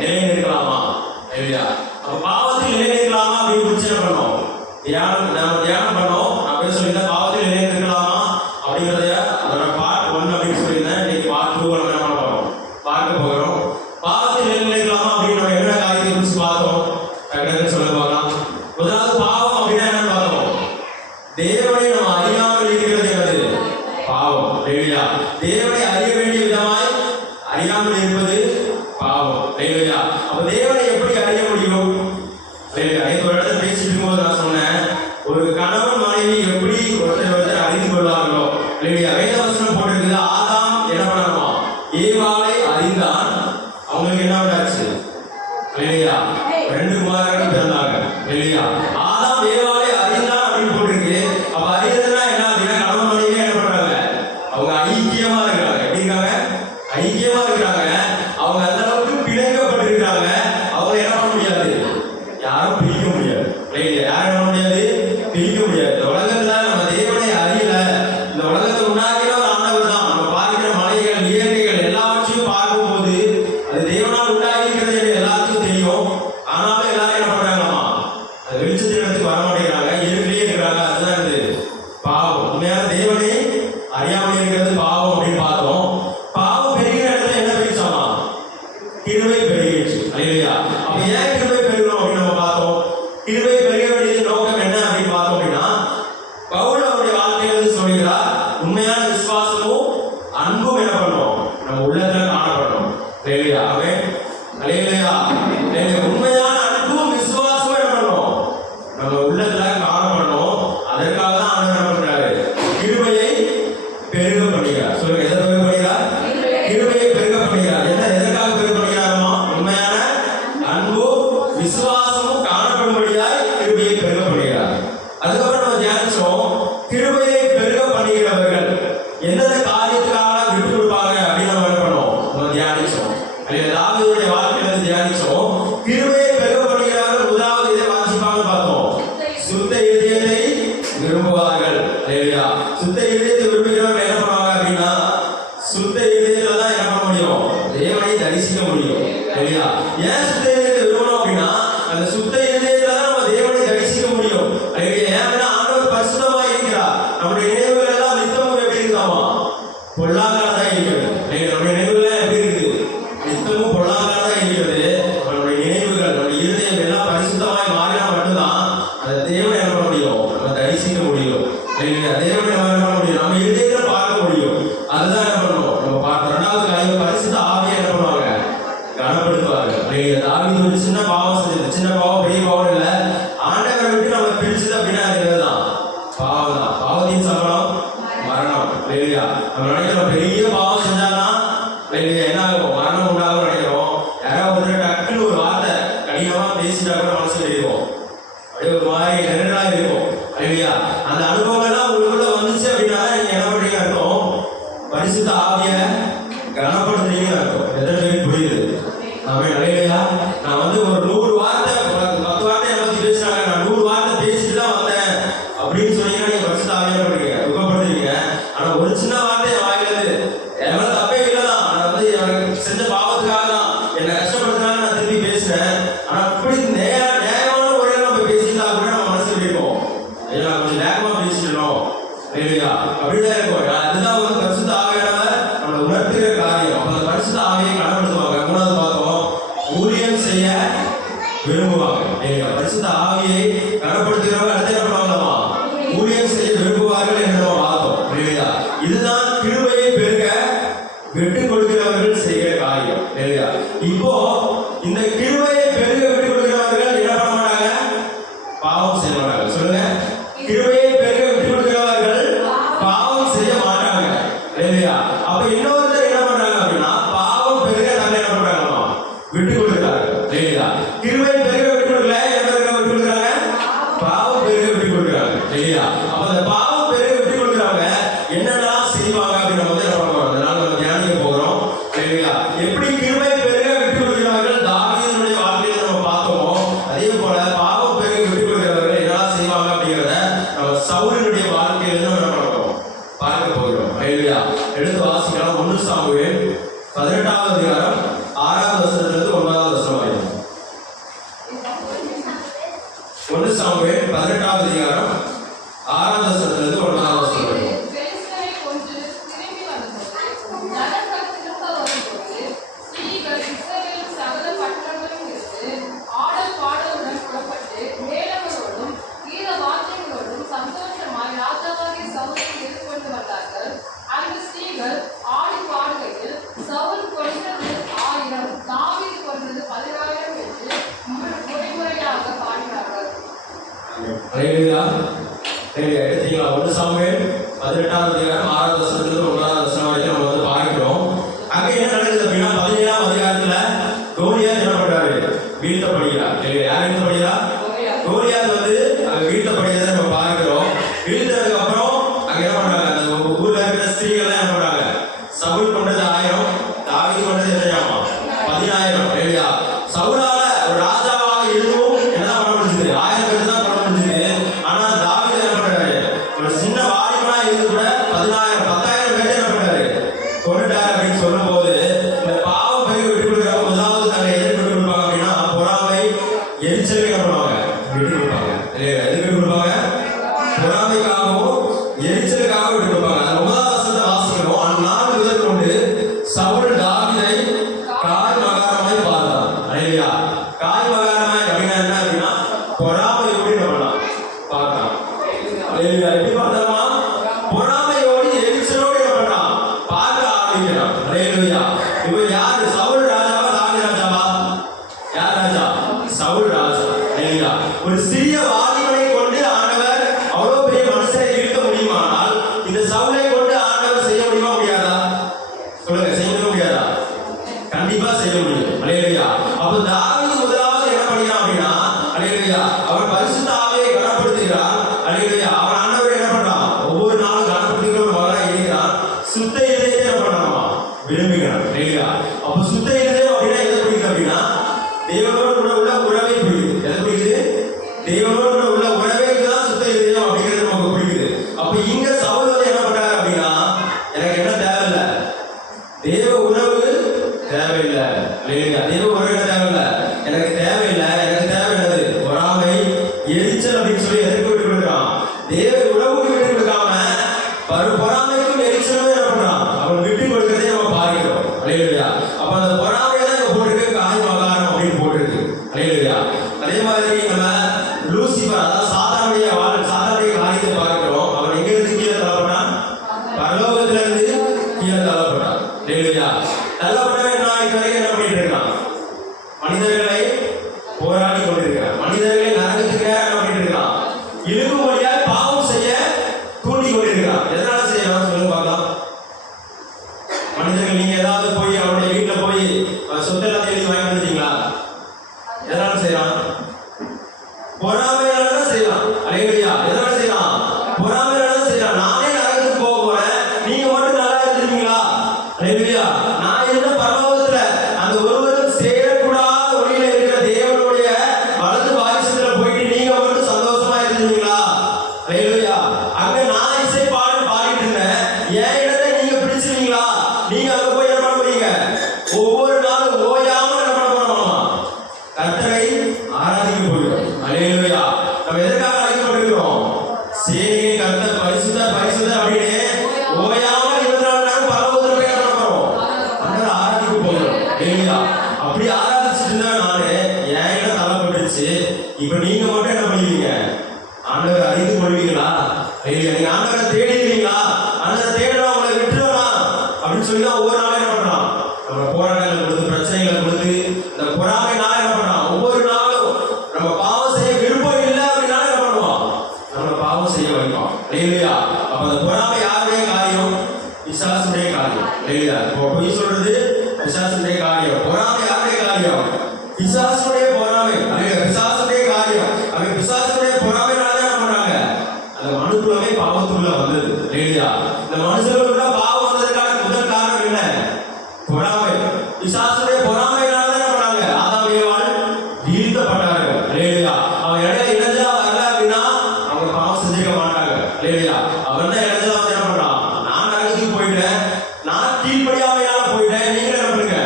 நிலை நிற்கலாமா இல்லையா? அப்ப பாவத்தில் நிலை நிற்கலாமா அப்படின்னு குறிச்சு என்ன பண்ணோம்? தியானம் பண்ணோம். நான் பேச சொல்லியிருந்தேன் பாவத்தில் நிலை நிற்கலாமா அப்படிங்கிறத அதோட பார்ட் 1 அப்படின்னு சொல்லியிருந்தேன். இன்னைக்கு பார்ட் 2 நம்ம என்ன பண்ண போறோம்? பார்க்க போகிறோம். பாவத்தில் நிலை நிற்கலாமா அப்படின்னு நம்ம என்ன காரியத்தை குறித்து பார்த்தோம்? டக்குனு சொல்ல பார்க்கலாம். முதலாவது பாவம் அப்படின்னா என்னன்னு பார்த்தோம். தேவனை நம்ம அறியாமல் இருக்கிறது என்னது? பாவம் இல்லையா? தேவனை அறிய வேண்டிய விதமாய் அறியாமல் இருப்பது பாவம் இல்லையா? அப்ப தேவனை எப்படி அறிய முடியும் இல்லையா? ஒரு இடத்துல பேசிட்டு இருக்கும்போது நான் சொன்னேன், ஒரு கணவன் மனைவி எப்படி ஒருத்தர் அறிந்து கொள்வார்களோ இல்லையா? வேதவசனம் போட்டிருக்குது, ஆதாம் என்ன பண்ணணுமா? ஏவாளை அறிந்தான். அவங்களுக்கு என்ன ஆச்சு இல்லையா? 2 குமாரர்கள் பிறந்தாங்க இல்லையா? ஆதாம் ஏவாளை அறிந்தான் அப்படின்னு போட்டிருக்கு. அப்ப அறிந்ததுன்னா என்ன அப்படின்னா கணவன் மனைவி என்ன பண்றாங்க? அவங்க ஐக்கியமா இருக்கிறாங்க. எப்படி இருக்காங்க? ஐக்கியமா இருக்கிறாங்க. அவங்க அந்த அளவுக்கு பிணைக்கப்பட்டிருக்கிறாங்க. அவங்க என்ன பண்ண முடியாது? யாரும் பிரிக்க முடியாது இல்லையா? யாரும் என்ன முடியாது? பிரிக்க முடியாது. இந்த உலகத்துல நம்ம தேவனை அறியல. இந்த உலகத்தை உண்டாக்கிற ஒரு ஆண்டவர் தான். நம்ம பார்க்கிற மலைகள், இயற்கைகள் எல்லாவற்றையும் பார்க்கும்போது அது தேவனால் உண்டாகிக்கிறது என்று எல்லாத்துக்கும் தெரியும். ஆனாலும் எல்லாரும் என்ன பண்றாங்களாமா? அது வெளிச்சத்தின் இடத்துக்கு வர மாட்டேங்கிறாங்க. இருக்கிலே இருக்கிறாங்க. அதுதான் இது பாவம். உண்மையான தேவனை அறியாமல் இருக்கிறது பாவம் அப்படின்னு பார்த்தோம். பாவம் பெருகிற இடத்துல என்ன பெருசாமா? கிருபை பெருகிடுச்சு இல்லையா? அப்ப ஏன் கிருபை பெருகணும் அப்படின்னு நம்ம பார்த்தோம். கிருபை பெருக வேண்டியது நோக்கம் என்ன அப்படின்னு பார்த்தோம் அப்படின்னா, பவுல் அவருடைய வாழ்க்கையில வந்து சொல்கிறார், உண்மையான விசுவாசமும் அன்பும் என்ன பண்ணணும்? நம்ம உள்ளத்துல காணப்படணும் இல்லையா? அவன் இல்லையா? உண்மையான அன்பும் விசுவாசமும் என்ன பண்ணணும்? நம்ம உள்ளத்துல காணப்படணும். அதற்காக தான் அவர் என்ன பண்றாரு? கிருபையை பெருக பண்ணுகிறார். சொல்லுங்க, எதை பெருக பண்ணுகிறார்? கிருபையை பெருக பண்ணுகிறார். எதற்காக பெருக பண்ணுகிறாருமா? உண்மையான அன்பும் விசுவாசமும் காணப்படும்படியாய் கிருபையை பெருக பண்ணுகிறார். அதுக்கப்புறம் நம்ம தியானிச்சோம், கிருபையை பெருக பண்ணுகிறவர்கள் எந்தெந்த காரியத்துக்காக விட்டு கொடுப்பாங்க அப்படின்னு நம்ம என்ன பண்ணோம்? நம்ம தியானிச்சோம். தாவீதுடைய வாழ்க்கையில தியானிச்சோம். கிருபையை பெருக பண்ணுகிறவர்கள் முதலாவது இதை வாசிப்பாங்க பார்த்தோம். சுத்த இதயத்தை விரும்புவார்கள் இல்லையா? சுத்த இதயத்தை விரும்புகிறவர்கள் என்ன பண்ணுவாங்க அப்படின்னா, சுத்த இதயத்துல தான் என்ன பண்ண முடியும்? தேவனை தரிசிக்க முடியும் இல்லையா? ஏன் சுத்த இதயத்தை விரும்பணும் அப்படின்னா, அந்த சுத்த இதயத்துல தான் நம்ம தேவனை தரிசிக்க முடியும் இல்லையா? ஏன் அப்படின்னா ஆண்டவர் பரிசுத்தமா இருக்கிறார். நம்முடைய நினைவுகள் எல்லாம் நித்தமும் எப்படி இருக்குதாமா? பொல்லாங்கானதா இருக்கிறது. நம்முடைய நினைவுகள் எப்படி இருக்குது? நித்தமும் பொல்லாங்கானதா இருக்கிறது. நம்முடைய நினைவுகள், நம்முடைய இருதயம் எல்லாம் பரிசுத்தமாய் மாறினா மட்டும்தான் அந்த தேவனை என்ன பண்ண முடியும்? நம்ம தரிசிக்க முடியும் இல்லையா? தேவனை நம்ம என்ன பண்ண முடியும்? நம்ம இருதயத்தை பார்க்க முடியும். அதுதான் என்ன பண்ணணும்? நம்ம பார்க்கணும். 2வது காரியம், பரிசுத்த ஆவியை என்ன பண்ணுவாங்க? கனப்படுத்துவாங்க இல்லையா? தாவீது ஒரு சின்ன பாவம் செஞ்சது. சின்ன பாவம் பெரிய பாவம் இல்லை. ஆண்டவரை விட்டு நம்ம பிரிச்சது அப்படின்னா அது என்னதான்? பாவம் தான். பாவத்தின் சம்பளம் மரணம் இல்லையா? நம்ம நினைக்கிறோம் பெரிய பாவம் செஞ்சாதான் இல்லையா என்ன ஆகும்? மரணம் உண்டாகும் நினைக்கிறோம். யாராவது ஒருத்தர் டக்குன்னு ஒரு வார்த்தை கடினமா பேசிட்டா கூட மனசுல இருக்கும். அப்படியே ஒரு மாதிரி நெருடா இருக்கும் இல்லையா? அந்த அனுபவங்கள்லாம் உங்களுக்குள்ள வந்துச்சு அப்படின்னா நீங்க என்ன பண்றீங்க அர்த்தம்? பரிசுத்த ஆவிய கனப்படுத்துறீங்கன்னு அர்த்தம். எத்தனை பேருக்கு புரியுது? நாம இல்லையா? நான் வந்து ஒரு 100 வார்த்தை 10 வார்த்தை என்னை பத்தி பேசுறாங்க, நான் 100 வார்த்தை பேசிட்டு தான் வந்தேன் அப்படின்னு சொன்னீங்கன்னா நீங்க பரிசுத்த ஆவியா பண்றீங்க, துக்கப்படுத்துறீங்க. ஆனா ஒரு சின்ன வார்த்தை வாயிலது எவ்வளவு தப்பே இல்லதான். நான் வந்து எனக்கு செஞ்ச பாவத்துக்காக தான் என்னை கஷ்டப்படுத்தினாலும் நான் திரும்பி பேசுறேன். ஆனா அப்படி நியாயமான முறையில நம்ம பேசிட்டா கூட நம்ம மனசு இருக்கும், ஐயா கொஞ்சம் வேகமா பேசிடணும் இல்லையா? அப்படிதான் இருக்கும். அதுதான் வந்து பரிசுத்த ஆவியானவர் நம்மளை உணர்த்துகிற காரியம். அந்த பரிசுத்த ஆவியை கனப்படுத்துவாங்க. 3வது பார்த்தோம், ஊழியம் செய்ய விரும்புவாங்க இல்லையா? பரிசுத்த ஆவியை கனப்படுத்துகிறவங்க அடுத்த என்ன பண்ணுவாங்களாமா? ஊழியம் செய்ய விரும்புவார்கள் என்று நம்ம பார்த்தோம் இல்லையா? இதுதான் கிருபையை பெருக விட்டுக் கொடுக்கிறவர்கள் செய்கிற காரியம் இல்லையா? இப்போ இந்த கிருபையை பெருக விட்டுக் கொடுக்கிறவர்கள் என்ன பண்ண மாட்டாங்க? பாவம் செய்ய மாட்டாங்க. சொல்லுங்க, கிருபையை பெருக விட்டுக் கொடுக்கிறவர்கள் பாவம் செய்ய மாட்டாங்க இல்லையா? அப்ப இன்னொருத்தர் என்ன பண்றாங்க அப்படின்னா, பாவம் பெருக தாங்க என்ன பண்றாங்களாமா? விட்டுக் கொடுக்கிறாங்க இல்லையா? கிருபை பெருக விட்டுக் கொடுக்கல, என்ன பெருக விட்டுக் கொடுக்குறாங்க? பாவம் பெருக விட்டுக் கொடுக்குறாங்க இல்லையா? அப்ப அந்த பாவம் பெருக விட்டுக் கொடுக்குறவங்க என்னெல்லாம் செய்வாங்க அப்படின்னு நம்ம வந்து என்ன பண்ணுவோம்? அதனால நம்ம தியானிக்க போகிறோம் இல்லையா? எப்படி கிருபை பெருக விட்டுக் கொடுக்கிறார்கள்? தாவீதுடைய ஹல்லேலூயா. எடுத்தீங்களா? 1 சாமுவேல் 18ஆம் அதிகாரம் 6ஆம் வசனத்திலிருந்து 9ஆம் வசனம் வரைக்கும் நம்ம வந்து பார்க்கிறோம். அங்க என்ன நடக்குது அப்படின்னா 17ஆம் அதிகாரத்துல கோலியாத் என்ன பண்றாரு? வீழ்த்தப்படுகிறார். யார் வீழ்த்தப்படுகிறார்? கோலியாத் வந்து அங்க வீழ்த்தப்படுகிறதை நம்ம பார்க்கிறோம். வீழ்த்ததுக்கு அப்புறம் அங்க என்ன பண்றாங்க? அந்த ஊர்ல இருக்கிற ஸ்திரீகள் என்ன பண்றாங்க? சவுல் கொண்டது 1000, தாவீது கொண்டது எத்தனையாமா? 10000. சவுலால ஒரு ராஜாவாக இருந்தும் என்ன பண்ண முடிஞ்சது? 1000 பேர் தான் பண்ண முடிஞ்சது. ஆனா தாவீது என்ன பண்றாரு? ஒரு சின்ன வாலிபனா இருந்து கூட 10,000 பேர் என்ன பண்றாரு? கொண்டுட்டார் அப்படின்னு சொல்லும் போது இந்த பாவம் பயிர் விட்டு கொடுக்குற முதலாவது நாங்க எது விட்டு கொடுப்பாங்க அப்படின்னா பொறாமை, எரிச்சலுக்கு என்ன பண்ணுவாங்க? விட்டு கொடுப்பாங்க. எதுக்கு விட்டு கொடுப்பாங்க? பொறாமைக்காகவும் எரிச்சலுக்காக விட்டு கொடுப்பாங்க. அந்த 9ஆம் வசனத்தை வாசிக்கிறோம். அந்நாள் முதல் கொண்டு சவுல் தாவீதை காய் மகாரமாய் பார்த்தான். அல்லேலூயா. காய் மகாரமாய் அப்படின்னா என்ன அப்படின்னா பொறாமையோடு என்ன பண்ணலாம்? பார்க்கலாம். அல்லேலூயா. எப்படி பார்த்தாமா? பொறாமையோடு எரிச்சலோடு என்ன பண்றான்? பார்க்க ஆரம்பிக்கிறான். அல்லேலூயா. இப்போ யாரு? சவுல் ராஜாவா தாவீது ராஜாவா? யார் ராஜா? சவுல் ராஜா. அல்லேலூயா. ஒரு சிறிய வாலிபனை கொண்டு ஆண்டவர் அவ்வளவு பெரிய மனுஷனை வீழ்த்த முடியுமானால் இந்த சவுலை கொண்டு ஆண்டவர் செய்ய முடியுமா? முடியாதா? சொல்லுங்க, செய்ய முடியாதா? கண்டிப்பா செய்ய முடியும். அல்லேலூயா. அப்ப தாவீது முதலாவது என்ன பண்ணினான் அப்படின்னா அல்லேலூயா அவன் பரிசுத்த ஆவியை கனப்படுத்துகிறான். அல்லேலூயா. அவன் ஆண்டவரை என்ன பண்றான்? ஒவ்வொரு நாளும் கனப்படுத்துகிற ஒரு மகனாக இருக்கிறான். சுத்த இதயத்தை என்ன பண்ணாமா? விரும்புகிறான். அல்லேலூயா. அப்ப சுத்த இதயம் அப்படின்னா எதை குறிக்குது அப்படின்னா தேவனோடு கூட உள்ள உறவை குறிக்குது. எதை குறிக்குது? தேவனோடு கூட உள்ள உறவை தான் சுத்த இதயம் அப்படிங்கிறது நமக்கு குறிக்குது. அப்ப இங்க சவுல் வந்து என்ன பண்றாரு அப்படின்னா எனக்கு என்ன தேவையில்லை? தேவ உறவு தேவையில்லை. அல்லேலூயா. தேவ உறவு என்ன தேவையில்லை? எனக்கு தேவையில்லை. எனக்கு தேவை என்னது? பொறாமை, எரிச்சல் அப்படின்னு சொல்லி எதற்கு விட்டு கொடுக்குறான்? தேவ உறவுக்கு விட்டு கொடுக்காம பொறாமைக்கும் எரிச்சலும் என்ன பண்றான்? அவன் விட்டு கொடுக்கிறதே நம்ம பார்க்கிறோம். அல்லேலூயா. அப்ப அந்த பொறாமையை தான் இங்க போட்டிருக்கு, காய் மகாரம் அப்படின்னு போட்டிருக்கு. அல்லேலூயா. அதே மாதிரி நம்ம லூசிபர் அதாவது சாத்தானுடைய காரியத்தை பார்க்கிறோம். அவன் எங்க இருந்து கீழே தள்ளப்பட்டான்? பரலோகத்துல இருந்து கீழே தள்ளப்பட்டான். அல்லேலூயா. தள்ளப்பட்டவன் நாளைக்கு வரைக்கும் என்ன பண்ணிட்டு இருக்கான்? மனிதர்களை போராடி கொண்டிருக்கிறான். மனிதர்களை நரகத்துக்கு என்ன பண்ணிட்டு இருக்கான்? இழுக்கும் வழியால் பாவம் செய்ய தூண்டி கொண்டிருக்கிறான். எதனால செய்யறான்? சொல்லுங்க பார்க்கலாம். மனிதர்கள் நீங்க ஏதாவது போய் அவருடைய வீட்டுல போய் சொத்து எல்லாத்தையும் எழுதி வாங்கி வந்துட்டீங்களா? எதனால செய்யறான்? பொறாமையால தான் செய்யறான். அல்லேலூயா. எதனால செய்யறான்? பொறாமையால தான் செய்யறான். நானே நரகத்துக்கு போக போறேன், நீங்க மட்டும் நல்லா இருந்துருவீங்களா? அல்லேலூயா. நான் இருந்த பரலோகத்துல அந்த ஒருவரும் சேரக்கூடாத ஒளியில இருக்கிற தேவனுடைய வலது வாரிசுல போயிட்டு நீங்க மட்டும் சந்தோஷமா இருந்துருவீங்களா? அல்லேலூயா. அங்க நான் இசை பாடிட்டு இருந்தேன், என் இடத்தை நீங்க பிடிச்சிருவீங்களா? நீங்க அங்க போய் என்ன பண்ண போறீங்க? ஒவ்வொரு நாளும் ஓயாம என்ன பண்ண போறோமா? கர்த்தரை ஆராதிக்க போகிறோம். அல்லேலூயா. நம்ம எதற்காக அழைக்கப்பட்டிருக்கிறோம்? சேனையின் கர்த்தர் பரிசுத்தர் பரிசுத்தர் அப்படின்னு ஓயாம 24 நேரம் பரலோகத்துல போய் என்ன பண்றோம்? ஆண்டவரை ஆராதிக்க போகிறோம். அல்லேலூயா. அப்படி ஆராதிச்சுட்டு இருந்தா நானு என் இடம் தள்ளப்பட்டுச்சு. இப்ப நீங்க மட்டும் என்ன பண்ணுவீங்க? ஆண்டவரை அறிந்து கொள்வீங்களா? அல்லேலூயா. நீங்க ஆண்டவரை தேடுவீங்களா? ஆண்டவரை தேடுறா உங்களை விட்டுருவா அப்படின்னு சொல்லி தான் ஒவ்வொரு நாளும் என்ன பண்றான்? நம்ம போராட்டங்களை கொடுத்து பிரச்சனைகளை கொடுத்து இந்த பொறாமை நாள் என்ன பண்றான்? ஒவ்வொரு நாளும் நம்ம பாவம் செய்ய விருப்பம் இல்லை அப்படின்னா என்ன பண்ணுவான்? நம்ம பாவம் செய்ய வைப்பான். அல்லேலூயா. அப்ப அந்த பொறாமை யாருடைய காரியம்? பிசாசுடைய காரியம். அல்லேலூயா. இப்போ பொய் சொல்றது பிசாசுடைய காரியம். பொறாமை யாருடைய காரியம்? பிசாசுடைய பொறாமை. அல்லேலூயா. பிசாசுடைய காரியம். அவன் பிசாசுடைய பொறாமைனால தான் என்ன பண்றாங்க? அந்த மனுக்குள்ளவே பாவத்துக்குள்ள வந்தது. அல்லேலூயா. இந்த மனுஷர்களுக்குள்ள பாவம் வந்ததுக்கான முதல் காரணம் என்ன? பொறாமை. பிசாசுடைய பொறாமையினால தான் என்ன பண்ணாங்க? ஆதாம் ஏவாள் வீழ்த்தப்பட்டார்கள். அல்லேலூயா. அவன் இடையில இணைஞ்சா வரல அப்படின்னா அவங்க பாவம் செஞ்சிருக்க மாட்டாங்க. அல்லேலூயா. அவன் தான் இணைஞ்சா வந்து என்ன பண்றான்? நான் நரகத்துக்கு போயிட்டேன், நான் கீழ்ப்படியாமையால போயிட்டேன், நீங்க என்ன பண்ணுங்க?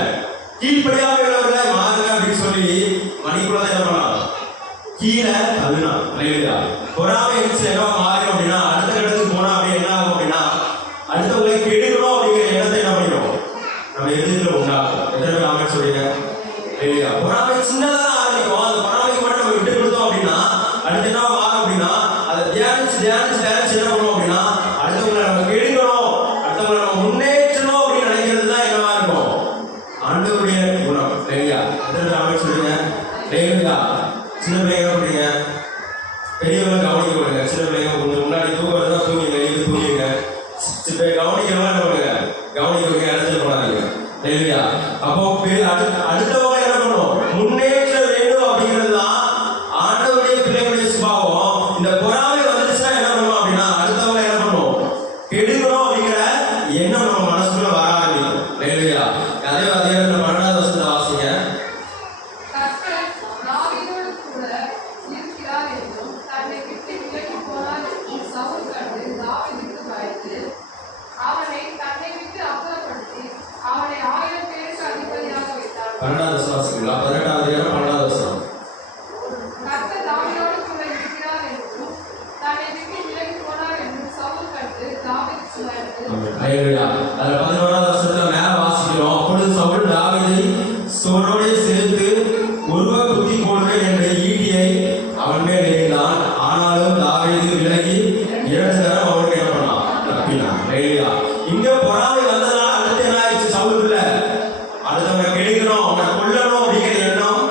கீழ்ப்படியாமையுள்ளவர்களாய் மாறுங்க அப்படின்னு சொல்லி மணிக்குள்ள என்ன பண்ணலாம்? கீழே தள்ளினான். அல்லேலூயா. பொறாமை இருந்துச்சு என்ன மாறிடும் அப்படின்னா அடுத்த கட்டத்துக்கு போனா அப்படி என்ன ஆகும் அப்படின்னா அடுத்தவங்களை கெடுக்கணும் அப்படிங்கிற எண்ணத்தை என்ன பண்ணிடும்? நம்ம எதிர்த்துல உண்டாகும். எத்தனை பேர் ஆமென் சொல்றீங்க? இல்லையா? பொறாமை சின்னதா ஆரம்பிக்கும். அந்த பொறாமைக்கு மட்டும் நம்ம விட்டு கொடுத்தோம் அப்படின்னா அடுத்து என்ன மாறும் அப்படின்னா அதை தியானிச்சு என்ன பண்ணுவோம் அப்படின்னா அடுத்தவங்களை நம்ம கெடுக்கணும், அடுத்தவங்களை நம்ம முன்னேற்றணும் அப்படின்னு நினைக்கிறது தான் என்னவா இருக்கும்? ஆண்டவருடைய குணம். இல்லையா? எத்தனை பேர் ஆமென் சொல்றீங்க? இல்லையா? சின்ன பிள்ளைங்க என்ன பண்றீங்க? பெரியவங்க கவனிக்க விடுங்க. சின்ன பிள்ளைங்க கொஞ்சம் முன்னாடி தூங்குறதா தூங்கிங்க, எழுந்து தூங்கிங்க. கவனிக்கிறவங்க என்ன பண்ணுங்க, கவனிக்க இடத்துல போடாதீங்க. இல்லையா? அப்போ அடுத்தவங்க என்ன பண்ணும், முன்னேற்ற வேண்டும் அப்படிங்கிறது தான் ஆண்டவருடைய பிள்ளைகளுடைய சுபாவம். இந்த பொறாமை வந்துச்சுன்னா என்ன பண்ணுவோம் அப்படின்னா, அடுத்தவங்க என்ன பண்ணுவோம், கெடுக்கணும் அப்படிங்கிற எண்ணம் நம்ம மனசுக்குள்ள வர ஆரம்பிக்கும். இல்லையா? அதே அதிகாரத்தில் 12வது வசனத்தை வாசிங்க. சேர்த்து உருவ குத்தி போடுவேன் என்ற ஈட்டியை அவன் மேல் எறிந்தான். ஆனாலும் தாவீது விலகி 2 தரம் அவனுக்கு என்ன பண்ணான், தப்பினான். இங்க பொறாமை வந்ததுனால அடுத்து என்ன ஆயிடுச்சு, சவுலுக்குள்ள அடுத்தவங்க கெடுக்கணும், அவனை கொல்லணும் அப்படிங்கிற எண்ணம்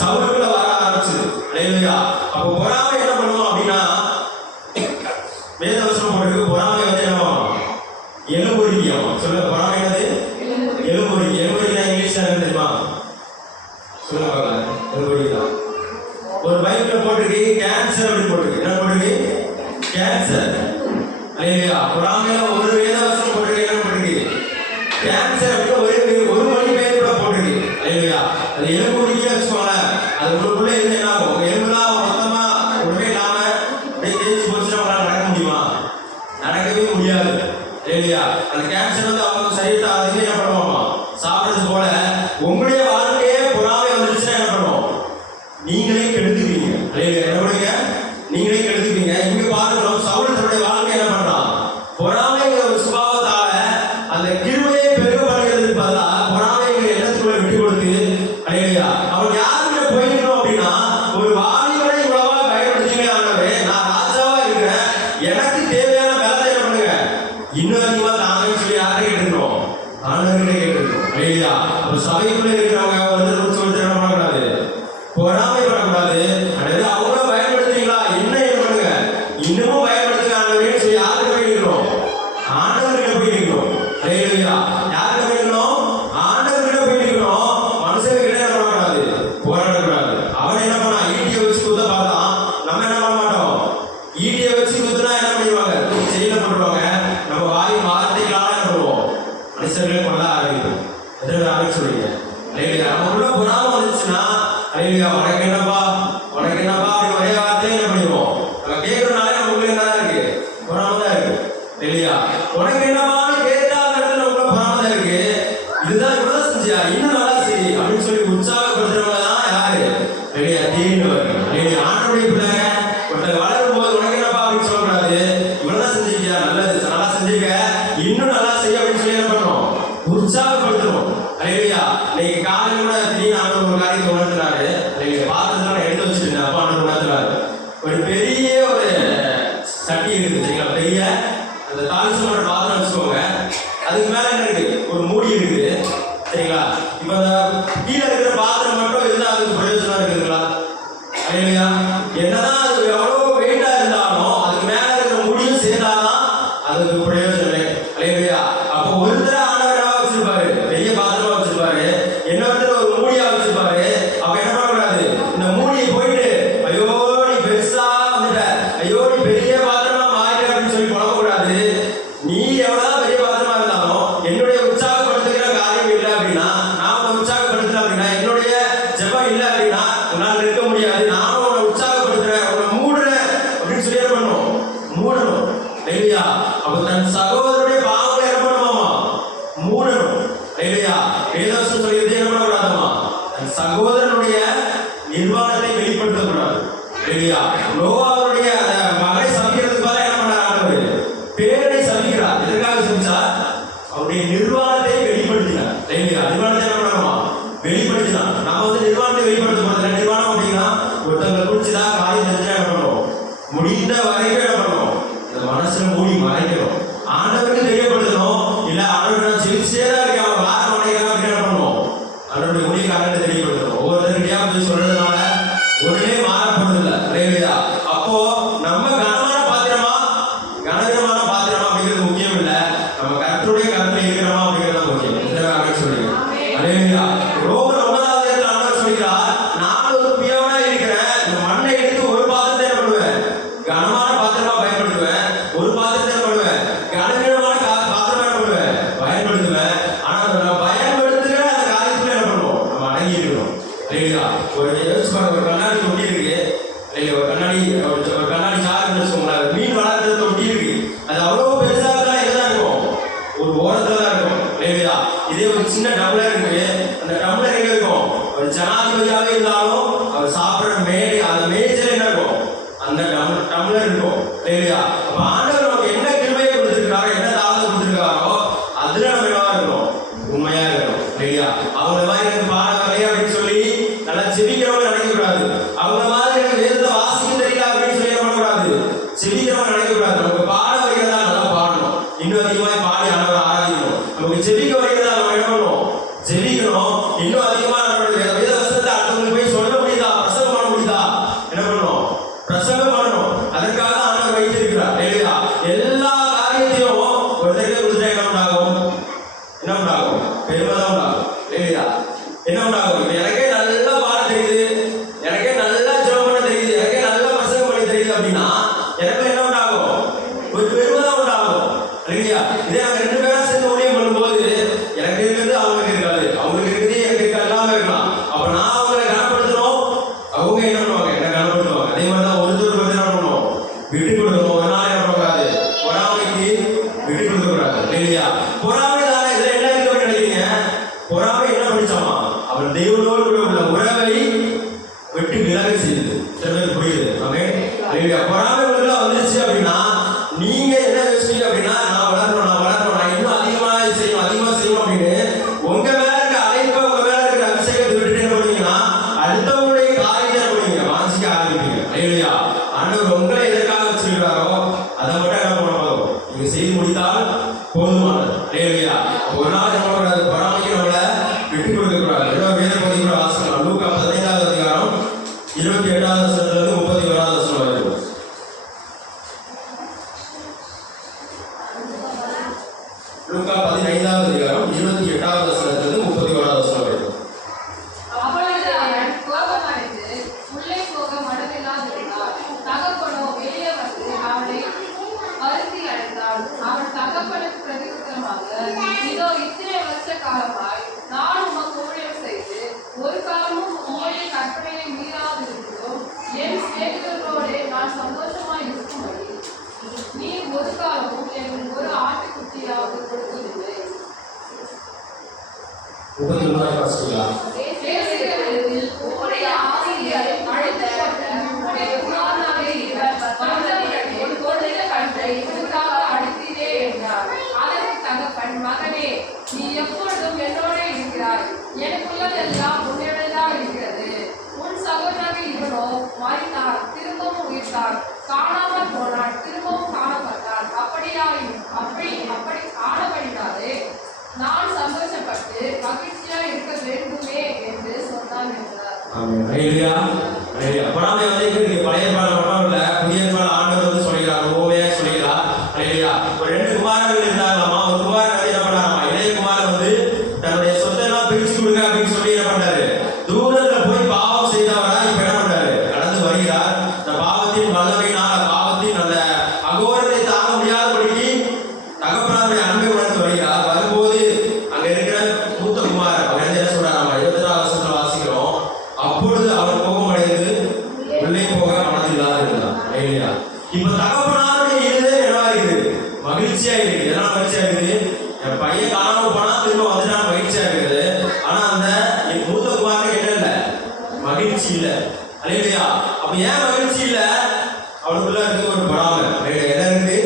சவுலுக்குள்ள வர ஆரம்பிச்சு. அப்போ பொறாமை என்ன பண்ணுவோம் அப்படின்னா, வேதவசனம் போட்டு பொறாமை வந்து என்ன எலும்புரிக்கும். சொல்லுங்க, பொறாமை என்னது? எலும்புரிக்கு. எலும்புரிக்கு இங்கிலீஷ்ல என்ன தெரியுமா? சொல்லுங்க பார்க்கலாம். எலும்புரிக்கு ஒரு பைக்ல போட்டுருக்கு கேன்சர் அப்படி போட்டுருக்கு. என்ன போட்டுருக்கு? கேன்சர். இல்லையா? பொறாமையில ஒரு வேதவசனம் போட்டுருக்கு. என்ன போட்டுருக்கு? கேன்சர் அப்படி ஒரு மணி பேர் கூட போட்டுருக்கு. இல்லையா? அது எலும்புரிக்கு வச்சுக்கோங்களேன். அது உங்களுக்குள்ள இருந்து என்ன ஆகும், எலும்புலாம் மொத்தமா ஒன்றுமே இல்லாம அப்படியே தேய்ச்சி போச்சுன்னா அவங்களால நடக்க முடியுமா? நடக்கவே முடியாது. இல்லையா? அந்த கேன்சர் வந்து அவங்க சரீரத்தை அதுவே என்ன பண்ணுவாமா, சாப்பிடுறது போல உங்களுடைய வாழ்க்கையே பொறாமை வந்துருச்சுன்னா என்ன பண்ணுவோம், நீங்களே கெடுத்துக்கிறீங்க. என்ன பண்ணுங்க, நீங்களே கெடுத்துக்கிறீங்க. இங்க பார்க்கிறோம், சவுல் தன்னுடைய வாழ்க்கை என்ன பண்றான், பொறாமைங்கிற ஒரு சுபாவத்தால அந்த கிருபையை பெருகப்படுகிறதுக்கு பதிலா பொறாமைங்கிற எண்ணத்துக்குள்ள விட்டு கொடுத்து, இல்லையா, அவன் யாருக்கிட்ட போயிருக்கணும் அப்படின்னா, ஒரு வாலிபனை இவ்வளவா பயன்படுத்தீங்க ஆனவே, நான் ராஜாவா இருக்கிறேன், எனக்கு தேவையான பலத்தை என்ன பண்ணுங்க, இன்னும் அதிகமா தாங்கன்னு சொல்லி யாரை கேட்டுருக்கோம், ஆண்டவர்கிட்ட கேட்டுருக்கோம். இல்லையா? ஒரு சபைக்குள்ள இருக்கிறவங்க ஒருத்தர் சொல்லிட்டு என்ன பண்ணக்கூடாது, பொறாமைப்படக்கூடாது. அதாவது அவங்கள பயன்படுத்துறீங்களா, என்ன பண்ணுங்க, இன்னமும் பயன்படுத்துங்க ஆண்டவரே சொல்லி யாருக்கு போயிருக்கிறோம், ஆண்டவர்கிட்ட போயிருக்கிறோம். இல்லையா? யாருக்கு போயிருக்கணும், ஆண்டவர்கிட்ட போயிருக்கிறோம். மனுஷர்கிட்ட என்ன பண்ணக்கூடாது, போராடக்கூடாது. அவன் என்ன பண்ணா, ஈட்டியை வச்சு குத்த பார்த்தான். நம்ம என்ன பண்ண மாட்டோம், ஈட்டியை வச்சு குத்துனா என்ன பண்ணிடுவாங்க, செயல பண்ணுவாங்க. நம்ம வார்த்தைகளால என்ன பண்ணுவோம், மனுஷர்களை கொள்ள ஆரம்பிக்கும். எதிர்க்க ஆரம்பிச்சுடுவீங்க. இல்லையா? நமக்குள்ள பொறாம வந்துச்சுன்னா, இல்லையா, உனக்கு என்னப்பா உனக்கு என்னப்பா அப்படி ஒரே வார்த்தையை என்ன பண்ணிடுவோம், நம்ம கேட்கறதுனால நமக்குள்ள என்னதான் இருக்கு, பொறாம தான் இருக்கு. இல்லையா? உனக்கு என்னப்பான்னு கேட்டா அந்த இடத்துல நமக்குள்ள பொறாம தான் இருக்கு. இதுதான் இவ்வளவு செஞ்சியா, இன்னும் நல்லா செய் அப்படின்னு சொல்லி உற்சாகப்படுத்துறவங்க தான் யாரு, இல்லையா, தீண்டவர்கள். இல்லையா? ஆண்டவருடைய பிள்ளைங்க ஒருத்தர் வளரும் போது உனக்கு என்னப்பா அப்படின்னு சொல்லக்கூடாது, இவ்வளவுதான் செஞ்சிருக்கியா, நல்லது, நல்லா செஞ்சிருக்க, இன்னும் நல்லா செய்ய அப்படின்னு சொல்லி என்ன பண்ணணும், உற்சாகப்படுத்துறோம். இல்லையா? இன்னைக்கு காலையில கூட திடீர்னு ஆண்டவர் ஒரு காரியத்தை உணர்த்துறாரு. பாத்திரத்துல எடுத்து வச்சிருந்தேன். அப்ப ஆண்டவர் உணர்த்துறாரு, ஒரு பெரிய ஒரு சட்டி இருக்குது சரிங்களா, பெரிய அந்த தாலிசமோட பாத்திரம் வச்சுக்கோங்க. அதுக்கு மேல என்ன இருக்கு, ஒரு மூடி இருக்குது சரிங்களா. இப்ப அந்த கீழே இருக்கிற பாத்திரம் மட்டும் இருந்தா அதுக்கு பிரயோஜனம் இருக்குதுங்களா? இல்லையா? என்னதான் அது எவ்வளவு வெயிட்டா இருந்தாலும் அதுக்கு மேல இருக்கிற மூடியும் சேர்ந்தாதான் அதுக்கு பிரயோஜனமே. இல்லையா? அப்போ ஒருத்தர ஆண்டவரா வச்சிருப்பாரு, பெரிய பாத்திரமா வச்சிருப்பாரு, இன்னொருத்தர் ஒரு மூடியா வச்சிருப்பாரு. அப்ப என்ன பண்ணக்கூடாது, இந்த மூடியை போயிட்டு ஐயோ நீ பெருசா வந்துட்ட, ஐயோ நீ பெரிய பாத்திரமா மாறிட்ட அப்படின்னு சொல்லி புலம்பக்கூடாது. நீ எவ்வளவு பெரிய பாத்திரமா இருந்தாலும் என்னுடைய உற்சாகப்படுத்துகிற காரியம் இல்லை அப்படின்னா, நான் உன்னை உற்சாகப்படுத்துறேன் அப்படின்னா, என்னுடைய ஜெபம் இல்லை அப்படின்னா உன்னால் நிற்க முடியாது. நானும் உன்னை உற்சாகப்படுத்துறேன், உன்னை மூடுறேன் அப்படின்னு சொல்லி என்ன பண்ணணும், மூடணும். இல்லையா? அப்ப தன் சகோதரனுடைய பாவங்களை என்ன பண்ணுமாமா, மூடணும். இல்லையா? வேதவசனம் சொல்லிட்டு என்ன பண்ணக்கூடாதுமா, தன் சகோதரனுடைய நிர்வாணத்தை வெளிப்படுத்தக்கூடாது. இல்லையா? நோவாவுடைய மகளை சபிக்கிறதுக்கு பதிலா என்ன பண்ணாரு, பேரை சபிக்கிறார். எதற்காக சபிச்சா, அவருடைய நிர்வாணத்தை வெளிப்படுத்தினார். இல்லையா? நிர்வாணத்தை என்ன பண்ணணுமா, வெளிப்படுத்தினார். நம்ம வந்து நிர்வாணத்தை வெளிப்படுத்த போறது, நிர்வாணம் அப்படின்னா ஒருத்தவங்களை குறிச்சுதான் காரியம் தெரிஞ்சா என்ன பண்ணுவோம், முடிந்த வரைக்கும் என்ன பண்ணுவோம், மனசுல மூடி மறைக்கணும், ஆண்டவருக்கு தெரியப்படுத்தணும். இல்ல ஆண்டவர் சிகிச்சையே தான் இருக்கு, அவன் வார மனைக்கிறான் அப்படின்னு என்ன பண்ணுவோம், ஆண்டவருடைய முடிக்காரன்னு தெரியப்படுத்தணும். ஒவ்வொருத்தருக்கிட்டையா போய் சொல்றதுனால ஒன்றுமே மாறப்படுறது இல்லை. இல்லையா? அப்போ வச்சிருக்கணும் இல்லையா? ஒரு கண்ணாடி தொட்டி இருக்கு இல்லையா? ஒரு கண்ணாடி சாருன்னு வச்சுக்கோங்களேன். மீன் வளர்க்குற தொட்டி இருக்கு. அது அவ்வளோ பெருசா இருந்தா எதுதான் இருக்கும்? ஒரு ஓரத்துல தான் இருக்கும் இல்லையா? இதே ஒரு சின்ன டம்ளர் இருக்கு. அந்த டம்ளர் எங்க இருக்கும்? ஒரு ஜனாதிபதியாவே இருந்தாலும் அவர் சாப்பிடுற மேடை அந்த மேஜர் என்ன இருக்கும்? அந்த டம்ளர் இருக்கும் இல்லையா? அப்ப ஆண்டவர் நமக்கு என்ன கிருபையை கொடுத்திருக்காரோ, என்ன தாவத்தை கொடுத்திருக்காரோ அதுல நம்ம என்னவா இருக்கணும்? உண்மையா இருக்கணும் இல்லையா? அவங்க மாதிரி எனக்கு பாட வரலையே அப்படின்னு சொல்லி நல்லா செபிக்கிறவங்க நினைக்க கூடாது. அவங்க மாதிரி எனக்கு வேதத்தை வாசிக்க தெரியல அப்படின்னு சொல்லி என்ன பண்ணக்கூடாது? செபிக்கிறவங்க நினைக்க கூடாது. நமக்கு பாட வருகிறதா நல்லா பாடணும், இன்னும் அதிகமாக பாடி ஆண்டவரை ஆராதிக்கணும். நமக்கு செபிக்க வருகிறதா நம்ம என்ன பண்ணணும்? செபிக்கணும். இன்னும் அதிகமா நம்மளுடைய வேத வசனத்தை அடுத்தவங்களுக்கு போய் சொல்ல முடியுதா? பிரசங்கம் பண்ண முடியுதா? என்ன பண்ணணும்? பிரசங்கம் பண்ணணும். அதற்காக ஆண்டவர் வைத்திருக்கிறார் இல்லையா? எல்லா காரியத்தையும் ஒருத்தருக்கு கொடுத்தா என்ன உண்டாகும்? என்ன உண்டாகும்? பெருமை தான் உண்டாகும் இல்லையா? என்ன உண்டாகும்? இப்ப எனக்கே நல்லா பாட தெரியுது, எனக்கே நல்லா ஜெபம் பண்ண தெரியுது, எனக்கே நல்லா பிரசங்கம் பண்ண தெரியுது அப்படின்னா எனக்கு என்ன உண்டாகும்? ஒரு பெருமை தான் உண்டாகும் இல்லையா? இதே நாங்க 2 பேரும் சேர்ந்து ஊழியம் பண்ணும்போது எனக்கு இருக்கிறது அவங்களுக்கு இருக்காது, அவங்களுக்கு இருக்குது எனக்கு இருக்க எல்லாமே இருக்கலாம். அப்ப நான் அவங்களை கனப்படுத்தணும், அவங்க என்ன பண்ணுவாங்க? என்ன கனப்படுத்துவாங்க. அதே மாதிரி தான் ஒருத்தருக்கு என்ன பண்ணணும்? விட்டு கொடுக்கணும். ஒரு நாள் என்ன பண்ணக்கூடாது? பொறாமைக்கு விட்டு கொடுக்க கூடாது இல்லையா? பொறாமை தானே இதுல என்ன இருக்கு அப்படின்னு நினைக்கிறீங்க? பொறாமை என்ன படிச்சாமா? அவன் தெய்வத்தோடு கூட உள்ள உறவை விட்டு விலக செய்யுது. சில பேர் புரியுது இல்லையா? பொறாமை உள்ள வந்துருச்சு அப்படின்னா நீங்க என்ன யோசிச்சீங்க அப்படின்னா, நான் வளரணும், நான் இன்னும் அதிகமா செய்யணும் அப்படின்னு உங்க மேல இருக்க அழைப்பை, உங்க மேல இருக்கிற அபிஷேகத்தை விட்டுட்டு என்ன பண்ணுவீங்கன்னா அடுத்தவங்களுடைய காரியத்தை என்ன பண்ணுவீங்க? வாசிக்க ஆரம்பிப்பீங்க இல்லையா? ஆண்டவர் உங்களை எதற்காக வச்சிருக்கிறாரோ அதை மட்டும் என்ன பண்ணணும்? நீங்க செய்து முடித்தால் போதுமானது இல்லையா? ஒரு நாள் என்ன பண்ணக்கூடாது? பொறாமைக்கு நம்மளை விட்டு கொடுக்க கூடாது. வேத பகுதி கூட வாசிக்கலாம். லூக்கா 15வது அதிகாரம் 28வது வசனத்துல இருந்து 31வது வசனம் வரைக்கும். லூக்கா 15வது அதிகாரம் 28வது வசனத்துல இருந்து 31வது வசனம் வரைக்கும். அப்பொழுது அவன் கோபமடைந்து உள்ளே போக மனதில்லாதிருந்தான். தகப்பனோ வெளியே வந்து அவனை வருத்தி அடைந்தான். அவன் தகப்பனுக்கு பிரதியுத்தரமாக, இதோ இத்தனை வருஷ காலமாய் நான் உமக்கு ஊழியம் செய்து ஒரு காலமும் உம்முடைய கற்பனையை மீறாதிருக்கிறோம். என் சிநேகிதர்களோடே நான் சந்தோஷமாய் இருக்கும்படி நீ ஒரு காலமும் எனக்கு ஒரு ஆட்டுக்குட்டியாவது கொடுக்கவில்லை. 31வது வாசிக்கலாம். உம்முடைய ஆசிரியர் அழைக்கப்பட்ட உம்முடைய குமாரனாகிய இவர் வந்தவுடனே ஒரு கொடுத்த கன்றை இவனுக்காக அடித்தீரே என்றார். அதற்கு தகப்பன், மகனே, நீ எப்பொழுதும் என்னோட இருக்கிறாய், எனக்குள்ளதெல்லாம் உன்னுடையதாக இருக்கிறது. உன் சகோதரனாகிய இவனோ மரித்தார், திரும்பவும் உயிர்த்தார், காணாமல் போனான், திரும்பவும் காணப்பட்டான். அப்படி ஆனபடினாலே நான் சந்தோஷப்பட்டு மகிழ்ச்சியா இருக்க வேண்டுமே என்று சொன்னான் என்றார். ஆமென். ஹalleluya. ஹalleluya. பொறாமை வந்து இங்க பழைய ஏற்பாடு மட்டும் இல்ல, புதிய ஏற்பாடு ஆண்டவர் வந்து சொல்கிறார், ஓமையா சொல்கிறார். ஹalleluya. ஒரு 2 குமாரர்கள் இருந்தாங்களாமா. ஒரு குமாரன் வந்து என்ன பண்ணாராமா? இளைய குமாரன் வந்து தன்னுடைய சொத்தை எல்லாம் பிரிச்சு கொடுங்க அப்படின்னு சொல்லி என்ன பண்றாரு? தூரத்துல போய் பாவம் செய்தவரா இப்ப என்ன பண்றாரு? கடந்து வருகிறார். இந்த பாவத்தின் வல்லமையினால், பாவத்தின் அந்த அகோரத்தை தாங்க முடியாதபடிக்கு தகப்பனாருடைய அன்பை உணர்ந்து வருகிறார். வரும்போது அங்க இருக்கிற மூத்த குமாரன் அவர் என்ன சொல்றாராமா? 24வது வசனத்துல வாசிக்கிறோம். அப்பொழுது அவர் கோபமடைந்து உள்ளே போக மனதில்லாத இருந்தார். இல்லையா? இப்ப தகப்பனாருடைய இருதயம் என்னவா இருக்குது? மகிழ்ச்சியா இருக்குது. எதனால மகிழ்ச்சியா இருக்குது? என் பையன் காணாம போனா திரும்ப வந்துட்டா மகிழ்ச்சியா இருக்குது. ஆனா அந்த என் மூத்த குமாரனுக்கு என்ன இல்ல? மகிழ்ச்சி இல்ல. இல்லையா? அப்ப ஏன் மகிழ்ச்சி இல்ல? அவளுக்குள்ள இருக்கு ஒரு பொறாமை. என்ன இருக்கு?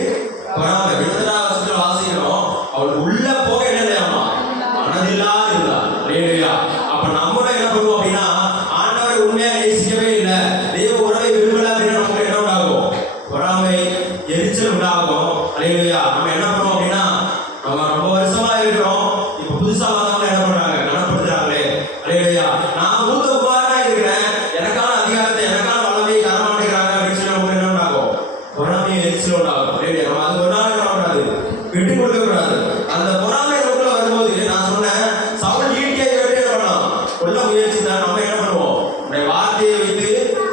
பொறாமை. 24வது வசனத்துல வாசிக்கிறோம். அவள் உள்ள போக என்ன இல்லையாமா? மனதில்லாத இருந்தார். இல்லையா? அப்ப நம்மளும் என்ன பண்ணுவோம் அப்படின்னா, ஆண்டவர் உண்மையா நேசிக்கவே இல்லை, தெய்வ உறவை விரும்பல அப்படின்னா நமக்கு என்ன உண்டாகும்? பொறாமை, எரிச்சல் உண்டாகும். இல்லையா? நம்ம என்ன பண்ணுவோம் அப்படின்னா, நம்ம ரொம்ப வருஷமா இருக்கிறோம், இப்ப புதுசா வந்தவங்க என்ன பண்றாங்க? கனப்படுத்துறாங்களே. இல்லையா? நான் மூத்த குமாரனா இருக்கிறேன், எனக்கான அதிகாரத்தை, எனக்கான வல்லமையை தரமாட்டேங்கிறாங்க அப்படின்னு சொல்லி நமக்கு என்ன உண்டாகும்? பொறாமை, எரிச்சல் உண்டாகும். இல்லையா? நம்ம அது ஒரு நாள் என்ன பண்ணக்கூடாது? விட்டு கொடுக்க கூடாது. அந்த பொறாமை நமக்குள்ள வரும்போது நான் சொன்னேன், சவுல் ஈட்டியை வெட்டி என்ன பண்ணலாம்? கொல்ல முயற்சி தான். நம்ம என்ன பண்ணுவோம்? நம்முடைய வார்த்தையை வைத்து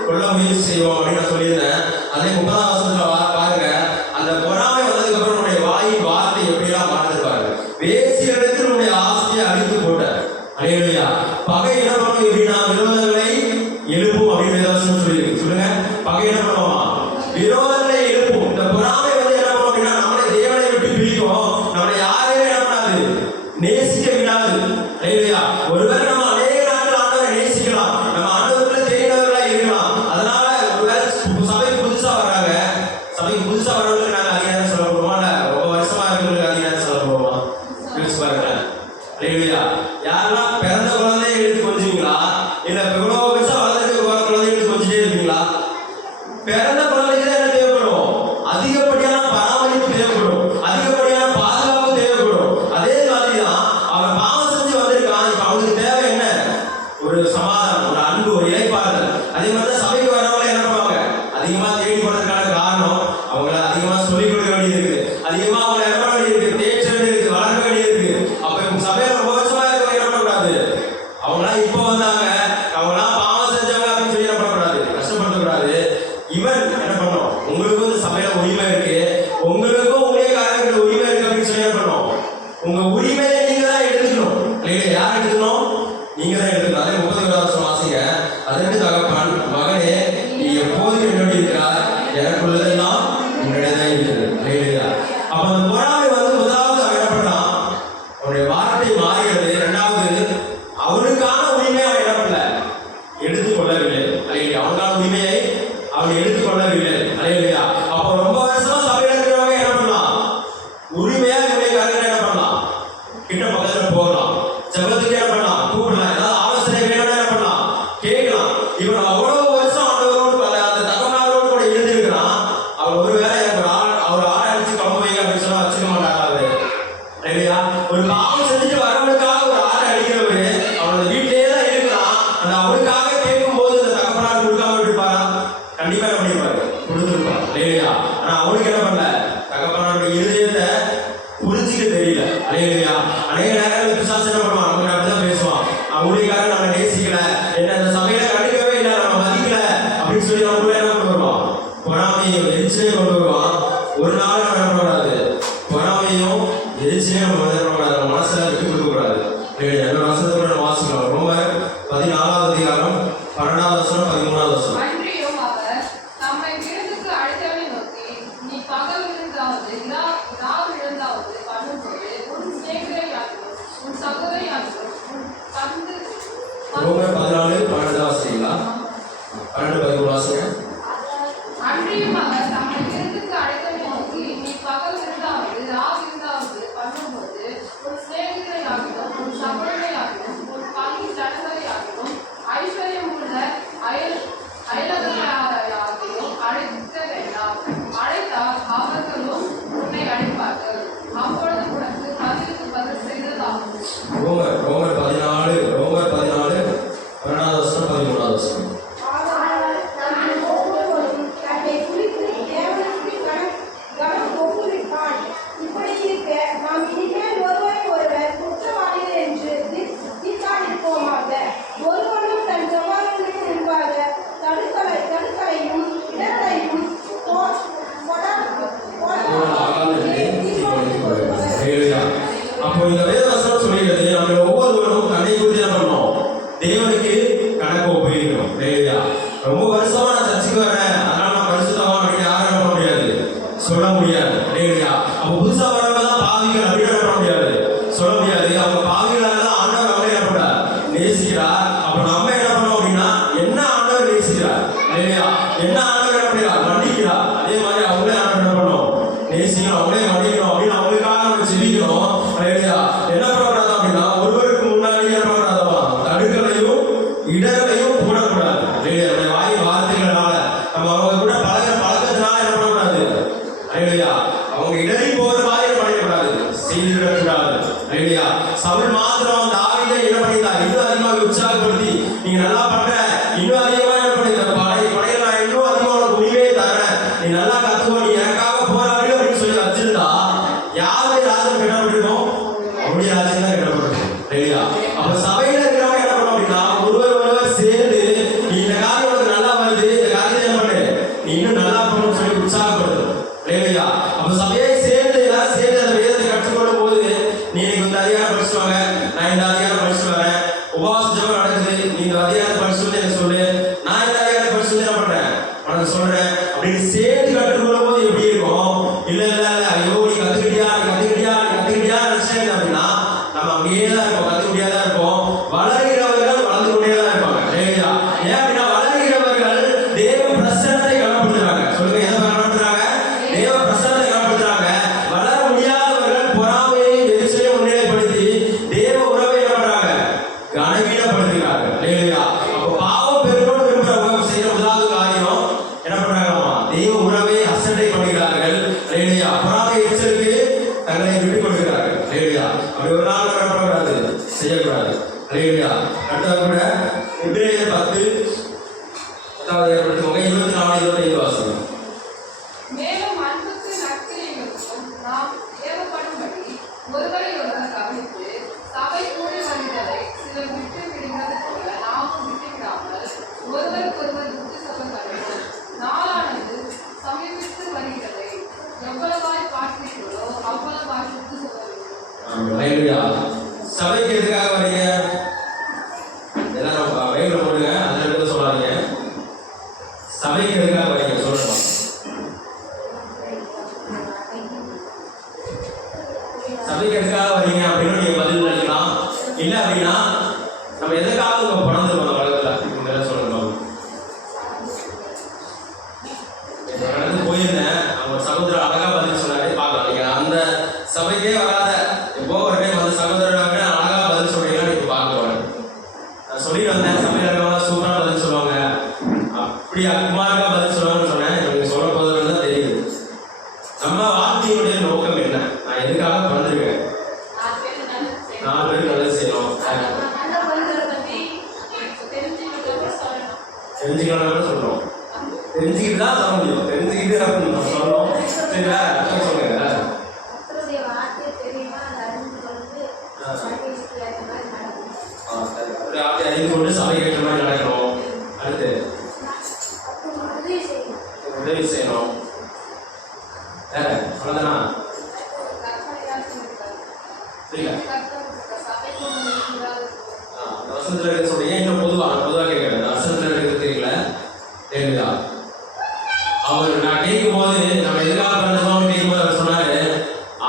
கொல்ல முயற்சி செய்வோம் அப்படின்னு நான் சொல்லியிருந்தேன். அதே 30வது வசனத்துல பாருங்க, அந்த பொறாமை வந்ததுக்கு அப்புறம் நம்முடைய வாயின் வார்த்தை எப்படிலாம் மாறுது பாருங்க. வேசியிடத்தில் நம்முடைய ஆசையை அழித்து போட்டார். அல்லேலூயா. பகை என்ன பண்ணும்? சமாதானம், ஒரு அன்பு, ஒரு இளைப்பாறுதல். அதே மாதிரி தான் சபைக்கு வரவங்க என்ன பண்ணுவாங்க, அதிகமா தேடி போறதுக்கான காரணம் அவங்கள அதிகமா சொல்லிக் கொடுக்க வேண்டியது இருக்குது, அதிகமா அவங்களை என்ன பண்ண வேண்டியது இருக்கு, தேய்ச்ச வேண்டியது இருக்கு, வளர்க்க வேண்டியது இருக்கு. அப்ப சபையில ரொம்ப வருஷமா இருக்கவங்க என்ன பண்ணக்கூடாது, அவங்களாம் இப்ப வந்தாங்க, அவங்களாம் பாவம் செஞ்சவங்க அப்படின்னு சொல்லி என்ன பண்ணக்கூடாது, கஷ்டப்படுத்தக்கூடாது. இவன் என்ன பண்ணணும், உங்களுக்கும் இந்த சபையில உரிமை இருக்கு, உங்களுக்கும் ஊழியக்காரங்களுக்கு உரிமை இருக்கு அப்படின்னு சொல்லி என்ன பண்ணணும், உங்க உரிமையை நீங்க தான் எடுத்துக்கணும். இல்லையா, யார் எடுத்துக்கணும், நீங்க தான் எடுத்துக்கணும். அதே 31 வருஷம் வாசிங்க. அதற்கு தகப்பன், மகனே நீ எப்போது என்னோடு இருக்கிறார், எனக்குள்ளதெல்லாம் உன்னிடதான் இருக்கிறது. இல்லையா, அப்ப அந்த பொறாமை வந்து முதலாவது அவன் என்ன பண்றான், அவனுடைய வார்த்தை மாறுகிறது. இரண்டாவது, அவனுக்கான உரிமையை அவன் என்ன பண்ணல, எடுத்துக்கொள்ளவில்லை. இல்லையா, அவனுக்கான உரிமையை அவன் எடுத்துக்கொள்ளவில்லை. இல்லையா, அப்போ ரொம்ப வருஷமா சபையில இருக்கிறவங்க என்ன பண்ணலாம், உரிமையா உரிமைக்காரங்க என்ன பண்ணலாம், கிட்ட பக்கத்துல போகலாம், ஜெபத்துக்கு என்ன பண்ணலாம், கூப்பிடலாம், ஏதாவது ஆலோசனை வேணும்னா என்ன பண்ணலாம், கேட்கலாம். இவன் அவ்வளவு வருஷம் ஆண்டவரோடு அந்த தகவலோடு கூட இருந்திருக்கிறான். அவர் ஒருவேளை அவர் ஆளை அடிச்சு கம்பு வைங்க அப்படின்னு சொன்னா வச்சுக்க மாட்டாங்க. அவரு இல்லையா, ஒரு பாவம் செஞ்சுட்டு வரவனுக்காக ஒரு ஆளை அடிக்கிறவரு அவனோட வீட்டிலேயே தான் இருக்கிறான். அந்த அவனுக்காக கேட்கும் போது இந்த தகப்பனார் கொடுக்காம இருப்பாரா, கண்டிப்பா என்ன பண்ணிருப்பாரு, கொடுத்துருப்பான். இல்லையா, ஆனா அவனுக்கு என்ன பண்ணல, தகப்பனாருடைய இருதயத்தை புரிஞ்சுக்க தெரியல. இல்லையா, அநேக நேரங்கள் பிசாசு என்ன பண்ணுவான், அவங்க அப்படிதான் பேசுவான், ஊழியக்காரன் நம்ம நேசிக்கல, என்ன இந்த சபையில கண்டுக்கவே இல்லை, நம்ம மதிக்கல அப்படின்னு சொல்லி அவங்க என்ன கொண்டு வருவான், பொறாமையும் எரிச்சலையும் கொண்டு வருவான். ஒரு நாள் நம்ம என்ன பண்ணக்கூடாது, பொறாமையும் எரிச்சலையும் நம்ம என்ன பண்ணக்கூடாது, நம்ம மனசுல விட்டு கொடுக்க கூடாது. என்னோட வசனத்தோட வாசிக்கலாம். ரோமர் 14வது அதிகாரம் 12வது வசனம் 13வது வசனம். அன்றியும் அவர் தம்மை விருந்துக்கு அழைத்தவனை நோக்கி, நீ பகல் விருந்தாவது இரவு விருந்தாவது பண்ணும்போது உன் சிநேகிதரையாகிலும் உன் சகோதரியாகிலும் உன் தந்து ரோமர் 14:12 வாசிங்களா, 12-13 வாசிங்க. அன்றியும் அவர் தம்மை விருந்துக்கு அழைத்தவனை நோக்கி, நீ பகல் விருந்தாவது இரவு விருந்தாவது பண்ணும்போது உன் சிநேகிதரையாகிலும் உன் சகோதரியாகிலும் உன் பங்கு ஜனங்களையாகிலும் ஐஸ்வர்யம் உள்ள அயலவரையாகிலும் அழைக்க வேண்டாம். அழைத்தால் அவர்களும் உன்னை அழைப்பார்கள், அப்பொழுது உனக்கு பதிலுக்கு பதில் செய்ததாகும். ரோமர் 14 12வது வசனம் 13வது வசனம். அப்போ இந்த வேதவசனம் சொல்லுகிறது, நம்ம ஒவ்வொருவரும் தன்னை குறித்து என்ன பண்ணணும், தேவனுக்கு கணக்கு ஒப்புவிக்கணும். இல்லையா, ரொம்ப வருஷமா நான் சர்ச்சுக்கு வரேன், அதனால நான் பரிசுத்தவான் அப்படின்னு யாரும் என்ன பண்ண முடியாது, சொல்ல முடியாது. இல்லையா, அப்போ புதுசா வரவங்க தான் பாவிகள் அப்படின்னு என்ன பண்ண முடியாது, சொல்ல முடியாது. அவங்க பாவிகளாக தான் ஆண்டவர் அவங்களே என்ன பண்றார், நேசிக்கிறார். அப்ப நம்ம என்ன பண்ணோம் அப்படின்னா, என்ன ஆண்டவர் நேசிக்கிறார், இல்லையா, என்ன ஆண்டவர் என்ன பண்ணுறார், மன்னிக்கிறார். அதே மாதிரி அவங்களே ஆண்டவர் என்ன பண்ணணும், நேசிக்கணும், அவங்களே மன்னிக்கணும் அப்படின்னு அவங்களுக்காக நம்ம ஜெபிக்கணும். இல்லையா, என்ன பண்ணக்கூடாது அப்படின்னா, ஒருவருக்கு முன்னாடி என்ன பண்ணக்கூடாதா, தடுக்கலையும் இடங்களையும் போடக்கூடாது. இல்லையா, நம்ம வாய் வார்த்தைகளால நம்ம அவங்க கூட பழக்கத்தினால என்ன பண்ணக்கூடாது, இல்லையா, அவங்க இடறி போகிற மாதிரி என்ன பண்ணிடக்கூடாது, செய்துவிடக்கூடாது. இல்லையா, சவுல் மாத்திரம் தாவீதை என்ன பண்ணிட்டார், இன்னும் அதிகமாக உற்சாகப்படுத்தி, நீங்க நல்லா பண்ற, இன்னும் அதிகமா என்ன பண்ணிருக்க, படையில நான் இன்னும் அதிகமாக உனக்கு உரிமையை தரேன், நீ நல்லா கத்துக்கோ, நீ எனக்காக போராடி அப்படின்னு சொல்லி வச்சிருந்தா யாருடைய ராஜ்யம் கட்டப்பட்டிருக்கும், அவருடைய ராஜ்யம் தான் கட்டப்பட்டிருக்கும். இல்லையா, அப்ப சபையில இருக்கிறவங்க என்ன பண்ணணும் அப்படின்னா, ஒருவர் சேர்ந்து நீ இந்த காரியம் உனக்கு நல்லா வருது, இந்த காரியத்தை என்ன பண்ணு, நீ இன்னும் நல்லா பண்ணணும்னு சொல்லி உற்சாகப்படுத்தணும். இல்லையா, அப்ப சபையை சேர்ந்து எல்லாரும் சேர்ந்து அந்த வேதத்தை கற்றுக்கொள்ளும் போது, நீ எனக்கு இந்த அதிகாரம் படிச்சுட்டு வாங்க, நான் இந்த அதிகாரம் படிச்சுட்டு வரேன், உபவாச ஜெபம் நடக்குது, நீ இந்த அதிகாரம் படிச்சுட்டு எனக்கு சொல்லு, நான் இந்த அதிகாரம் படிச்சுட்டு என்ன பண்றேன் உனக்கு சொல்றேன் அப்படின்னு சேர்த்து கற்றுக்கொள்ளும் போது எப்படி இருக்கும், இல்ல ஐயோ நீ கத்துக்கிட்டியா நினைச்சேன் அப்படின்னா நம்ம அங்கேயே தான் இருப்போம், கத்துக்கிட்டியா தான் இருப்போம். வளர்கிறவர்கள் வளர்ந்து கொண்டே தான் இருப்பாங்க. இல்லையா, ஏன் அப்படின்னா வளர்கிறவர்கள் தேவ பிரசன்னத்தை கனப்படுத்துறாங்க. சொல்லுங்க, எதை கனப்படுத்துறாங்க, தேவ பிரசன்னத்தை கனப்படுத்துறாங்க. வளர முடியாதவர்கள் பொறாமையை எரிச்சலையும் முன்னிலைப்படுத்தி தேவ உறவை என்ன பண்றாங்க, கனவீனப்படுத்துகிறார்கள். இல்லையா, அப்போ பாவம் பெருகணும்னு விரும்புறவங்க செய்யற முதலாவது காரியம் என்ன பண்றாங்களாமா, தெய்வ மைக்ல போடுங்க, அதுல இருக்கிறத சொல்லாதீங்க. சபைக்கு எதுக்காக வரீங்க சொல்லுங்க. சபைக்கு எதுக்காக வரீங்க அப்படின்னு நீங்க பதில் அளிக்கலாம். இல்லை அப்படின்னா நம்ம எதுக்காக உங்க பிறந்திருக்கோம் அந்த உலகத்துல இதெல்லாம் சொல்லணும். நடந்து போயிருந்தேன், அவங்க சகோதரர் அழகா பதில் சொன்னாரு, பார்க்கலாம். நீங்க அந்த சபைக்கே வராத எப்போ ஒரு டைம் அந்த சகோதரராக அழகா பதில் சொல்றீங்கன்னா நீங்க பார்க்க. நான் சொல்லிட்டு வந்தேன், சபையில இருக்கவங்க சூப்பரா பதில் சொல்லுவாங்க, அப்படி அக்குமாருக்கா பதில் சொல்லுவாங்கன்னு சொன்னேன். எனக்கு சொல்ல போதுன்னு தான் தெரியுது. நம்ம வாழ்க்கையுடைய நோக்கம் என்ன? நான் எதுக்காக பிறந்திருக்கேன்? 4 பேருக்கு நல்லது செய்யணும். தெரிஞ்சுக்கலாம் சொல்றோம். தெரிஞ்சுக்கிட்டு தான் சொல்ல முடியும். தெரிஞ்சுக்கிட்டு சொல்லணும். சரி, வேற சொல்லுங்க. அறிந்து கொண்டு சபை கேட்ட மாதிரி நடக்கணும். அடுத்து உதவி செய்யணும். வேற அவ்வளவுதானா? வசனத்துல இருக்க சொல்றீங்க. இன்னும் பொதுவா கேட்கிறேன். வசனத்துல இருக்கிறது தெரியல, தெரியுதா? அவர் நான் கேட்கும் போது நம்ம எதுக்காக பிறந்தோம்னு கேட்கும்போது அவர் சொன்னாரு,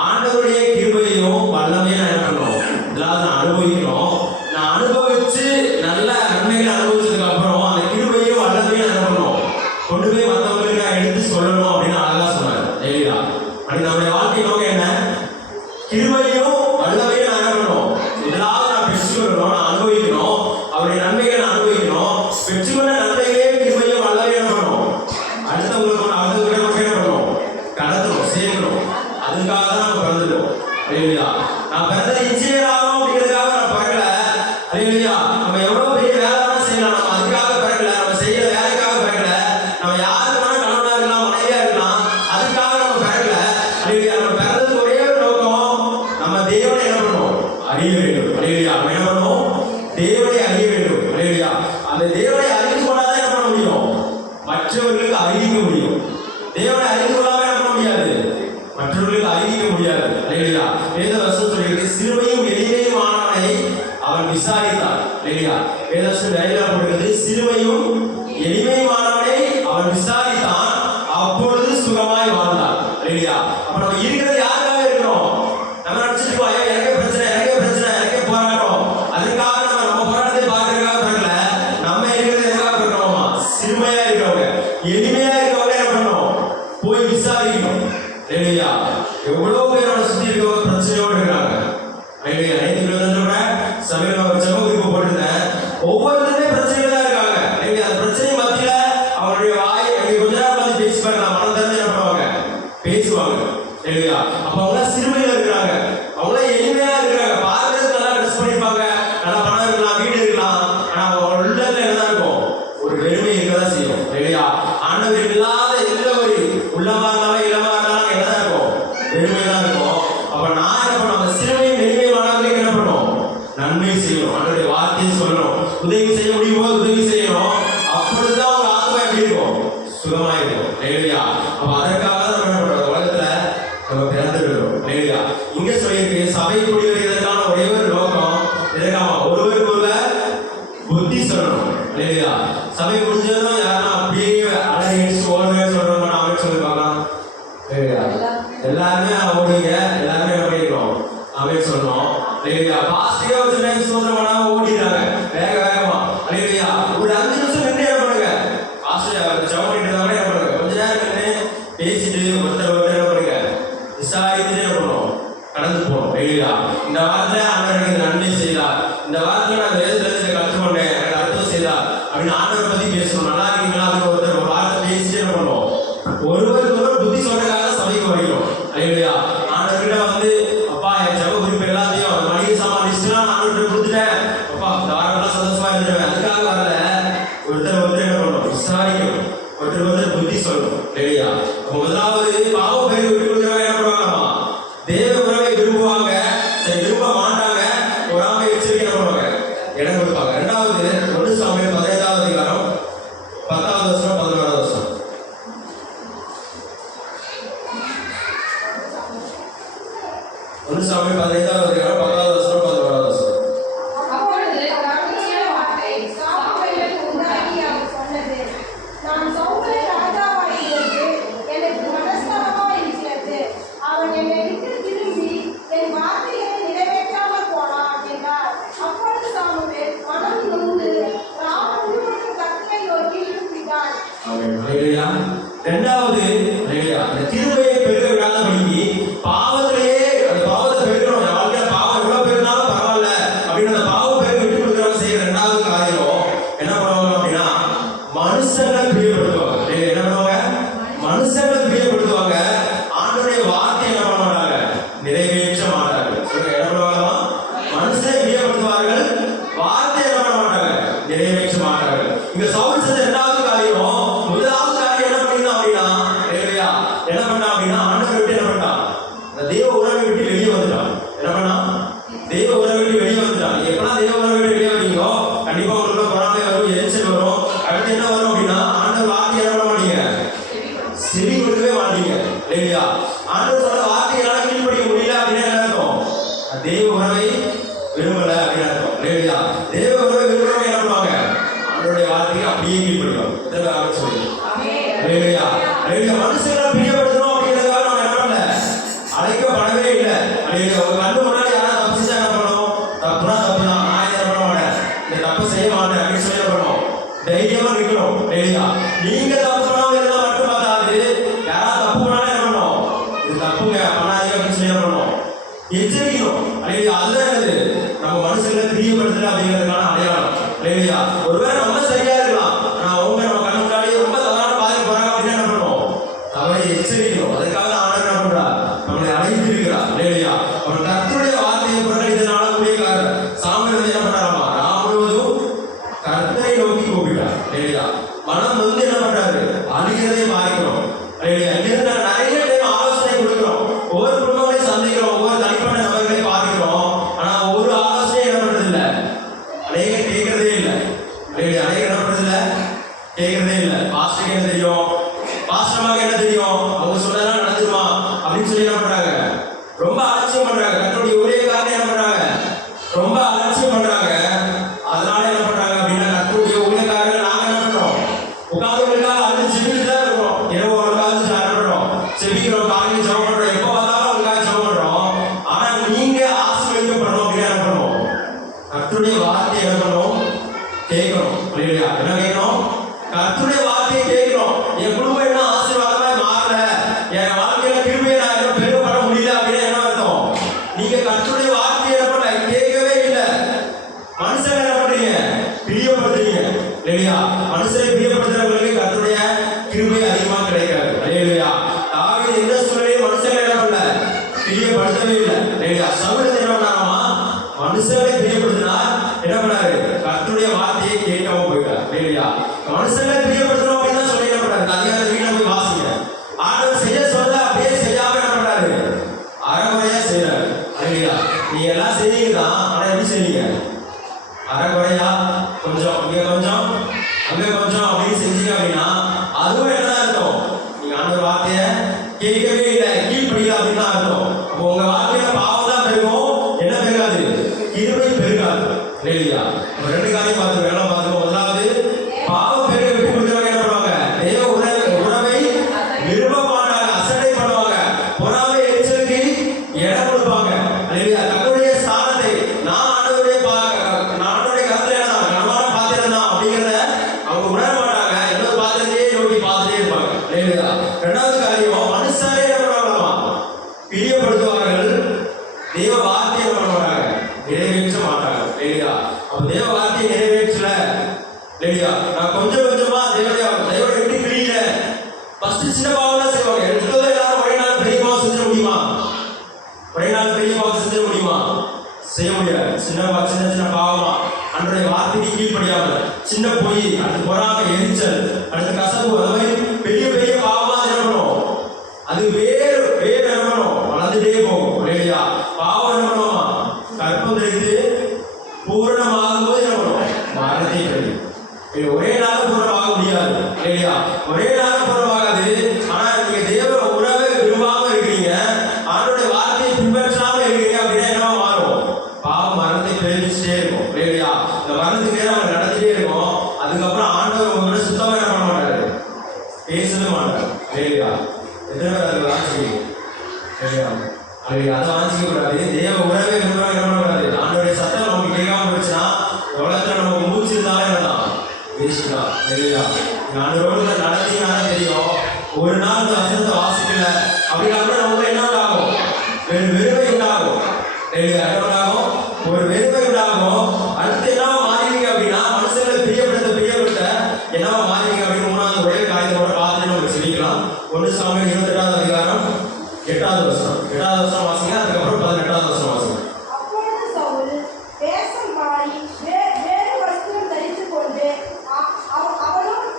ஆண்டவருடைய கிருபையும் வல்லமையும் நான் என்ன பண்ணணும், இதெல்லாம் நான் அனுபவிக்கணும். நான் அனுபவிச்சு நல்ல நன்மைகளை அனுபவிச்சதுக்கு அப்புறம் அந்த கிருபையும் வல்லமையும் என்ன பண்ணணும், கொண்டு போய் மற்றவங்களுக்கு நான் எடுத்து சொல்லணும் அப்படின்னு அழகா சொன்னாரு. தெரியுதா? அப்படி நம்முடைய வாழ்க்கை நோக்கம் என்ன? கிருபையும் வல்லமையும் நான் என்ன பண்ணணும், இதெல்லாம் நான் பெற்றுக்கொள்ளணும், நான் அனுபவிக்கணும். அவருடைய நன்மைகளை நான் அனுபவிக்கணும். பெற்றுக்கொண்ட நன்மைகளே கிருபையும் வல்லமையும் என்ன பண்ணணும், அடுத்தவங்களுக்கு என்ன பண்ணணும், கடத்தணும், சேர்க்கணும். அதுக்காக தான் நம்ம பிறந்துட்டோம். இல்லையா? நான் பிறந்தது இன்ஜினியர் ஆகணும் அப்படிங்கிறதுக்காக நான் பிறக்கல. இல்லையா? நம்ம எவ்வளவு பெரிய வேலை வேணா செய்யலாம், நம்ம அதுக்காக பிறக்கல. நம்ம செய்யற வேலைக்காக பிறக்கல. நம்ம யாருக்கு வேணா கணவனா இருக்கலாம், மனைவியா இருக்கலாம், அதுக்காக நம்ம பிறக்கல. இல்லையா? நம்ம பிறந்ததுக்கு ஒரே ஒரு நோக்கம், நம்ம தேவனை என்ன பண்ணணும், அறிய வேண்டும். இல்லையா? நம்ம என்ன பண்ணணும், தேவனை அறிய வேண்டும். இல்லையா? அந்த தேவனை அறிந்து கொண்டாதான் என்ன பண்ண முடியும், மற்றவர்களுக்கு அறிவிக்க முடியும். தேவனை அறிந்து கொள்ளாம என்ன பண்ண முடியாது, மற்றவர்களுக்கு அறிவிக்க முடியாது. இல்லையா? வேதவசனம் சொல்லியிருக்கு, சிறுமையும் எளிமையுமானவனை அவன் விசாரித்தான். இல்லையா? வேதவசனம் வேலையில போடுகிறது, சிறுமையும் எளிமையுமானவனை அவன் விசாரித்தான், அப்பொழுது சுகமாய் வாழ்ந்தான். இல்லையா? அப்ப நம்ம இருக்கிறது யாருக்காக இருக்கிறோம்? நம்ம நினைச்சிட்டு எனக்கே பிரச்சனை போராட்டம், அதுக்காக நம்ம போராட்டத்தை பார்க்கறதுக்காக பிறக்கல. நம்ம இருக்கிறது எதுக்காக இருக்கிறோமா? சிறுமையா இருக்கிறவங்க, எளிமையா இருக்கிறவங்க என்ன பண்ணணும், போய் விசாரிக்கணும். இல்லையா? எவ்வளவு பேரோட சுத்தி இருக்கவங்க பிரச்சனையோடு இருக்கிறாங்க. இல்லையா? சபையில ஒரு ஜெப குறிப்பு போட்டிருந்தேன். ஒவ்வொருத்தருமே பிரச்சனையில தான் இருக்காங்க. இல்லையா? அந்த பிரச்சனை மத்தியில அவருடைய வாய் கொஞ்ச நேரம் பார்த்து பேசி பாருங்க, மனம் திறந்து என்ன பண்ணுவாங்க, பேசுவாங்க. இல்லையா? அப்ப அவங்க சிறுமையில இருக்கிறாங்க, அவங்க எளிமையா இருக்கிறாங்க. பார்க்கறதுக்கு நல்லா ட்ரெஸ் பண்ணிருப்பாங்க, நல்லா பணம் இருக்கலாம், வீடு இருக்கலாம், ஆனா அவங்க உள்ளத்துல என்னதான் இருக்கும், ஒரு வெறுமை இருக்கதான் செய்யும். இல்லையா? ஆண்டவர் இல்லாத எந்த ஒரு உள்ளமா இருந்தாலும் இளமா இருந்தாலும் என்னதான் இருக்கும், வெறுமைதான் இருக்கும். அப்ப நான் என்ன பண்ணுவோம், அந்த சிறுமையும் எளிமையுமானவர்களுக்கு என்ன பண்ணுவோம், நன்மை செய்யணும். ஆண்டவருடைய வார்த்தையை சொல்லணும். உதவி செய்ய முடியும் போது உதவி செய்யணும். அப்பொழுதுதான் அவங்க ஆத்மா எப்படி இருக்கும், சுகமாயிருக்கும். இல்லையா? அப்ப அதற்காக தான் நம்ம என்ன பண்றோம், உலகத்துல நம்ம பிறந்திருக்கிறோம். இல்லையா? இங்க சொல்லியிருக்கு, சபை கூடி வருவதற்கான ஒரே ஒரு நோக்கம் எதற்காக, ஒருவருக்கு ஒருவர் புத்தி சொல்லணும். இல்லையா? சபை முடிஞ்சதும் யாரும் அப்படியே அழகிட்டு ஓடுங்க சொல்றோம், நாம சொல்லி பார்க்கலாம். எல்லாருமே ஓடுங்க, எல்லாருமே என்ன பண்ணிருக்கோம், அவன் சொல்லணும். இல்லையா? பாஸ்டியா ஒரு சில சோதனை பண்ணாம ஓடிடுறாங்க வேகமா. இல்லையா? ஒரு 5 நிமிஷம் நின்று என்ன பண்ணுங்க, பாஸ்டியா ஜெபம் பண்ணிட்டு இருந்தாங்க, என்ன பண்ணுங்க, கொஞ்ச நேரம் நின்று பேசிட்டு ஒருத்தர் என்ன பண்ணுங்க, விசாரித்துட்டு என்ன பண்ணணும், கடந்து போகணும். இல்லையா? இந்த வாரத்துல ஆண்டவர் எனக்கு நன்மை செய்தார், இந்த வாரத்துல நான் வேதத்துல கற்றுக்கொண்டேன், எனக்கு அர்த்தம் செய்தார் அப்படின்னு ஆண்டவரை பத்தி பேசணும். நல்லா இருக்கீங்களா அப்படின்னு ஒருத்தர் ஒரு வார்த்தை பேசிட்டு என்ன பண்ணணும், ஒருவருக்கு ஒருவர் புத்தி சொல்றதுக்காக சபைக்கு வருகிறோம். இல்லையா? ஆண்டவர்கிட்ட வந்து, அப்பா என் ஜெப குறிப்பு எல்லாத்தையும் மளிகை சாமான் லிஸ்ட்லாம் ஆண்டவர்கிட்ட கொடுத்துட்டேன், அப்பா இந்த வாரம்லாம் சந்தோஷமா இருந்துருவேன், அதுக்காக வரல. ஒருத்தர் என்ன பண்ணணும், விசாரிக்கணும், ஒருத்தர் புத்தி சொல்லணும். இல்லையா? அப்போ முதலாவது பாவ பெயர் விட்டு கொடுக்குறவங்க என்ன பண்ணுவாங்கம்மா, தேவ உறவை விரும்புவாங்க, விரும்ப மாட்டாங்க, பொறாமை எச்சரிக்கை என்ன பண்ணுவாங்க, இடம் கொடுப்பாங்க. 2வது 1 சாமுவேல் 15வது அதிகாரம் 10வது வசனம் 11வது வசனம். இரண்டாவது அந்த கிருபையை பெருக விடாதபடிக்கு பாவத்திலேயே அந்த பாவத்தை பெருகணும். என் வாழ்க்கையில பாவம் எவ்வளவு பெருனாலும் பரவாயில்ல அப்படின்னு அந்த பாவம் பெருக விட்டு கொடுக்குறவங்க செய்யற இரண்டாவது காரியம் என்ன பண்ணுவாங்க அப்படின்னா மனுஷங்களை பிரியப்படுத்துவாங்க. என்ன பண்ணுவாங்க? மனுஷங்களை பிரியப்படுத்துவாங்க. ஆண்டவருடைய வார்த்தை என்ன பண்ண மாட்டாங்க? நிறைவேற்ற மாட்டாங்க. என்ன பண்ணுவாங்க? மனுஷனை பிரியப்படுத்துவார்கள், வார்த்தை என்ன பண்ண மாட்டாங்க? நிறைவேற்ற மாட்டாங்க. இங்க சவுல் செஞ்ச இரண்டாவது காரியம். முதலாவது காரியம் என்ன பண்ணிருந்தான் அப்படின்னா என்ன பண்ணா அப்படின்னா ஆண்டவரை விட்டு என்ன பண்ணான்? அந்த தேவ உறவை விட்டு வெளியே வந்துட்டான். என்ன பண்ணா? தேவ உறவை விட்டு வெளியே வந்துட்டான். எப்பெல்லாம் தேவ உறவை விட்டு வெளியே வந்தீங்களோ கண்டிப்பா உங்களுக்கு பொறாமை வரும், எரிச்சல் வரும். அடுத்து என்ன வரும் அப்படின்னா ஆண்டவர் வார்த்தை என்ன பண்ண மாட்டீங்க? செவி கொடுக்கவே மாட்டீங்க. இல்லையா? ஆண்டவர் சொன்ன வார்த்தையால கீழ்ப்படிய முடியல அப்படின்னா என்ன அர்த்தம்? தேவ உறவை விரும்பல அப்படின்னு அர்த்தம். இல்லையா? தேவ உறவை விரும்புறவங்க என்ன பண்ணுவாங்க? ஆண்டவருடைய வார்த்தைக்கு அப்படியே கீழ்ப்படிவாங்க. இதெல்லாம் சொல்லுங்க. இல்லையா? மனுஷங்களை பிரியப்படுத்தணும் அப்படிங்கிறதுக்காக நம்ம என்ன பண்ணல? அழைக்கப்படவே இல்லை. ஒரு கண்ணு முன்னாடி யாராவது தப்பு செஞ்சா என்ன பண்ணணும்? தப்புனா தப்புதான், நான் என்ன பண்ண மாட்டேன், இந்த தப்பு செய்ய மாட்டேன் அப்படின்னு சொல்லி என்ன பண்ணணும்? தைரியமா இருக்கணும். இல்லையா? நீங்க தப்பு பண்ணாம இருந்தா மட்டும் பார்த்தாது, யாராவது தப்பு பண்ணாலும் என்ன பண்ணணும்? இது தப்புங்க பண்ணாதீங்க அப்படின்னு சொல்லி என்ன பண்ணணும்? எச்சரிக்கணும். இல்லையா? அதுதான் என்னது? நம்ம மனுஷங்களை பிரியப்படுத்தல அப்படிங்கிறதுக்கான அடையாளம். இல்லையா? ஒருவேளை நம்ம சரியா இருக்கலாம், ஆனா அவங்க நம்ம கண்ணு முன்னாடி ரொம்ப தவறான பாதைக்கு போறாங்க அப்படின்னு என்ன பண்ணணும்? அவரை எச்சரிக்கணும். அதுக்காக ஆண்டவர் என்ன பண்றார்? நம்மளை அழைத்திருக்கிறார். இல்லையா? அவர் கர்த்தருடைய வார்த்தையை புறக்கணித்தனால கூடிய சாமுவேல் என்ன பண்றாராமா? ராம் முழுவதும் கர்த்தரை நோக்கி கூப்பிட்டார். இல்லையா? மனம் வந்து என்ன பண்றாரு? அழுகிறதை பார்க்கிறோம். இல்லையா? இங்கிருந்து நிறைய டைம் ஆலோசனை கொடுக்கிறோம், ஒவ்வொரு குடும்பங்களையும் சந்திக்கிறோம், ஒவ்வொரு தனிப்பட்ட நபர்களை பார்க்கிறோம். ஆனா ஒவ்வொரு ஆலோசனையும் என்ன பண்றது இல்லை, அநேகர் கேட்கறதே இல்லை. இல்லையா? அநேகர் என்ன பண்றது இல்லை, கேட்கறதே இல்லை. பாஸ்டருக்கு என்ன தெரியும், பாஸ்டர்மாக்கு என்ன தெரியும், அவங்க சொன்னதெல்லாம் நடந்துருமா அப்படின்னு சொல்லி என்ன பண்றாங்க? ரொம்ப அலட்சியம் பண்றாங்க. கர்த்தருடைய ஊழியக்காரனை என்ன பண்றாங்க? ரொம்ப அலட்சியம் பண்றாங்க. அதனால என்ன பண்றாங்க அப்படின்னா கர்த்தருடைய ஊழியக்காரர்கள் நாங்க என்ன பண்றோம்? உட்கார்ந்துக்காக அழுது செபிச்சுட்டு தான் இருக்கிறோம். இரவு உட்கார்ந்து என்ன பண்றோம்? செபிக்கிறோம், காலையில் ஜெபம் பண்றோம், எப்போ பார்த்தாலும் உங்களுக்காக ஜெபம் பண்றோம். ஆனா நீங்க ஆசீர்வதிக்கப்படணும் அப்படின்னு என்ன பண்ணணும்? கர்த்தருடைய வார்த்தையை என்ன பண்ணணும்? கேட்கணும். இல்லையா? என்ன கேட்கணும்? கர்த்தருடைய வார்த்தையை கேட்கணும். என் குடும்பம் என்ன ஆசீர்வாதமாய் மாறல, என் வாழ்க்கையில கிருபையை நான் இன்னும் பெருகப்பட முடியல அப்படின்னு என்ன அர்த்தம்? நீங்க கர்த்தருடைய வார்த்தையை என்ன பண்ண கேட்கவே இல்லை. மனுஷனை என்ன பண்றீங்க? பிரியப்படுத்துறீங்க. இல்லையா? மனுஷனை பிரியப்படுத்துறவங்களுக்கு கர்த்தருடைய கிருபை அதிகமா கிடைக்காது. இல்லையா? தாவீது எந்த சூழ்நிலையும் மனுஷனை என்ன பண்ணல? பிரியப்படுத்தவே இல்லை. இல்லையா? சவுல் என்ன பண்ணாராமா? மனுஷனை பிரியப்படுத்தினார். என்ன பண்ணாரு? கர்த்தருடைய வார்த்தையை கேட்காம போயிட்டார். இல்லையா? மனுஷங்களை பிரியப்படுத்தணும் அப்படின்னு சொல்லி என்ன பண்றாரு? அதிகாரத்தை வீணா போய் வாசிங்க. ஆண்டவர் செய்ய சொல்ல அப்படியே செய்யாம என்ன பண்றாரு? அறகுறையா செய்யறாரு. இல்லையா? நீங்க எல்லாம் செய்யுங்கதான், ஆனா எப்படி செய்வீங்க? அறகுறையா, கொஞ்சம் இங்க கொஞ்சம் அங்க கொஞ்சம் அப்படின்னு செஞ்சீங்க அப்படின்னா அதுவும் என்னதான் அர்த்தம்? நீங்க ஆண்டவர் வார்த்தைய கேட்கவே இல்லை, கீழ்ப்படியல அப்படின்னு தான் அர்த்தம். அப்போ உங்க வாழ்க்கையில பாவம் தான் பெருகும், என்ன பெருகாது? கிருபை பெருகாது. இல்லையா? ரெண்டு காரியம் பார்த்துருக்கோம். எல்லாம் பார்த்துருக்கோம். முதலாவது பாவம் பெருக விட்டு கொடுக்குறவங்க என்ன பண்ணுவாங்க? தேவ உறவை விரும்ப மாட்டாங்க, அசட்டை பண்ணுவாங்க, பொறாமை எரிச்சலுக்கு இடம் கொடுப்பாங்க. இல்லையா? தங்களுடைய ஸ்தானத்தை நான் ஆண்டவருடைய கருத்துல என்ன கனமான பாத்திரம் தான் அப்படிங்கிறத அவங்க உணர மாட்டாங்க. இன்னொரு பாத்திரத்தையே நோக்கி பார்த்துட்டே இருப்பாங்க. இல்லையா? ரெண்டாவது காரியம் மனுஷரே என்ன பண்ணுவாங்களாமா? பிரியப்படுத்துவார்கள், தேவ வார்த்தையை பண்ண மாட்டாங்க, நிறைவேற்ற மாட்டாங்க. இல்லையா? அப்ப தேவ வார்த்தையை நிறைவேற்றல. இல்லையா? நான் கொஞ்சம் கொஞ்சமா தேவடைய விட்டு பிரியல. ஃபர்ஸ்ட் சின்ன பாவம் செய்வாங்க. எடுத்ததை எல்லாரும் ஒரே நாள் பெரிய பாவம் செஞ்சிட முடியுமா? ஒரே நாள் பெரிய பாவம் செஞ்சிட முடியுமா? செய்ய முடியாது. சின்ன சின்ன பாவமா அன்றைய வார்த்தைக்கு கீழ்ப்படியாமல், சின்ன பொய், அடுத்து பொறாமை, எரிச்சல், அடுத்து கசப்பு, அந்த மாதிரி பெரிய பெரிய பாவமா என்ன பண்ணும்? அது வேறு வேறு என்ன பண்ணும்? வளர்ந்துட்டே போகும். இல்லையா? பாவம் என்ன பண்ணுவோமா? கற்பம் தெரிந்து பூரணமாகும் போது என்ன பண்ணும்? மரணத்தை கிடைக்கும். ஒரே நாள் பூர்ணமாக முடியாது. இல்லையா? ஒரே நாள் பூர்ணமாகாது. ஆனா நீங்க தேவ உறவை விரும்பாம இருக்கிறீங்க, ஆண்டவருடைய வார்த்தையை பின்பற்றாம இருக்கிறீங்க அப்படின்னா என்ன மாறும்? பாவம் மரணத்தை பிரிச்சுட்டே இருக்கும். இல்லையா? இந்த மரணத்துக்கு நேரம் நடந்துட்டே இருக்கும். அதுக்கப்புறம் ஆண்டவர் உங்களை சுத்தமா என்ன பண்ண மாட்டாரு? பேசவே மாட்டாரு. இல்லையா? எத்தனை பேர் அது வாசிக்கிறீங்க? இல்லையா? அதை வாசிக்க கூடாது. தேவ உறவை விரும்புறாங்க என்ன பண்ணக்கூடாது? ஆண்டவருடைய சத்தம் நமக்கு கேட்காம போச்சுன்னா உலகத்துல நமக்கு மூச்சு இருந்தாலும் என்னதான் வேஸ்ட் தான். இல்லையா? ஆண்டவரோடு நடந்தீங்கன்னா தெரியும் ஒரு நாள் இந்த வசனத்தை வாசிக்கல அப்படின்னா கூட நமக்கு என்ன உண்டாகும்? வெறுமை உண்டாகும். என்ன உண்டாகும்? ஒரு வெறுமை உண்டாகும். அடுத்து என்ன மாறுவீங்க அப்படின்னா மனுஷங்களை பிரியப்படுத்த என்னவா மாறுவீங்க அப்படின்னு மூணாவது ஒரே காரியத்தோட பார்த்து நம்ம சொல்லிக்கலாம். 1 சாமுவேல் 28வது அதிகாரம் 8வது வசனம். 8வது வசனம் வாசிங்க. அதுக்கப்புறம் 18வது வசனம் வாசிங்க. அப்பொழுது சவுல் வேஷம் மாறி வேறு வஸ்திரம் தரித்துக் கொண்டு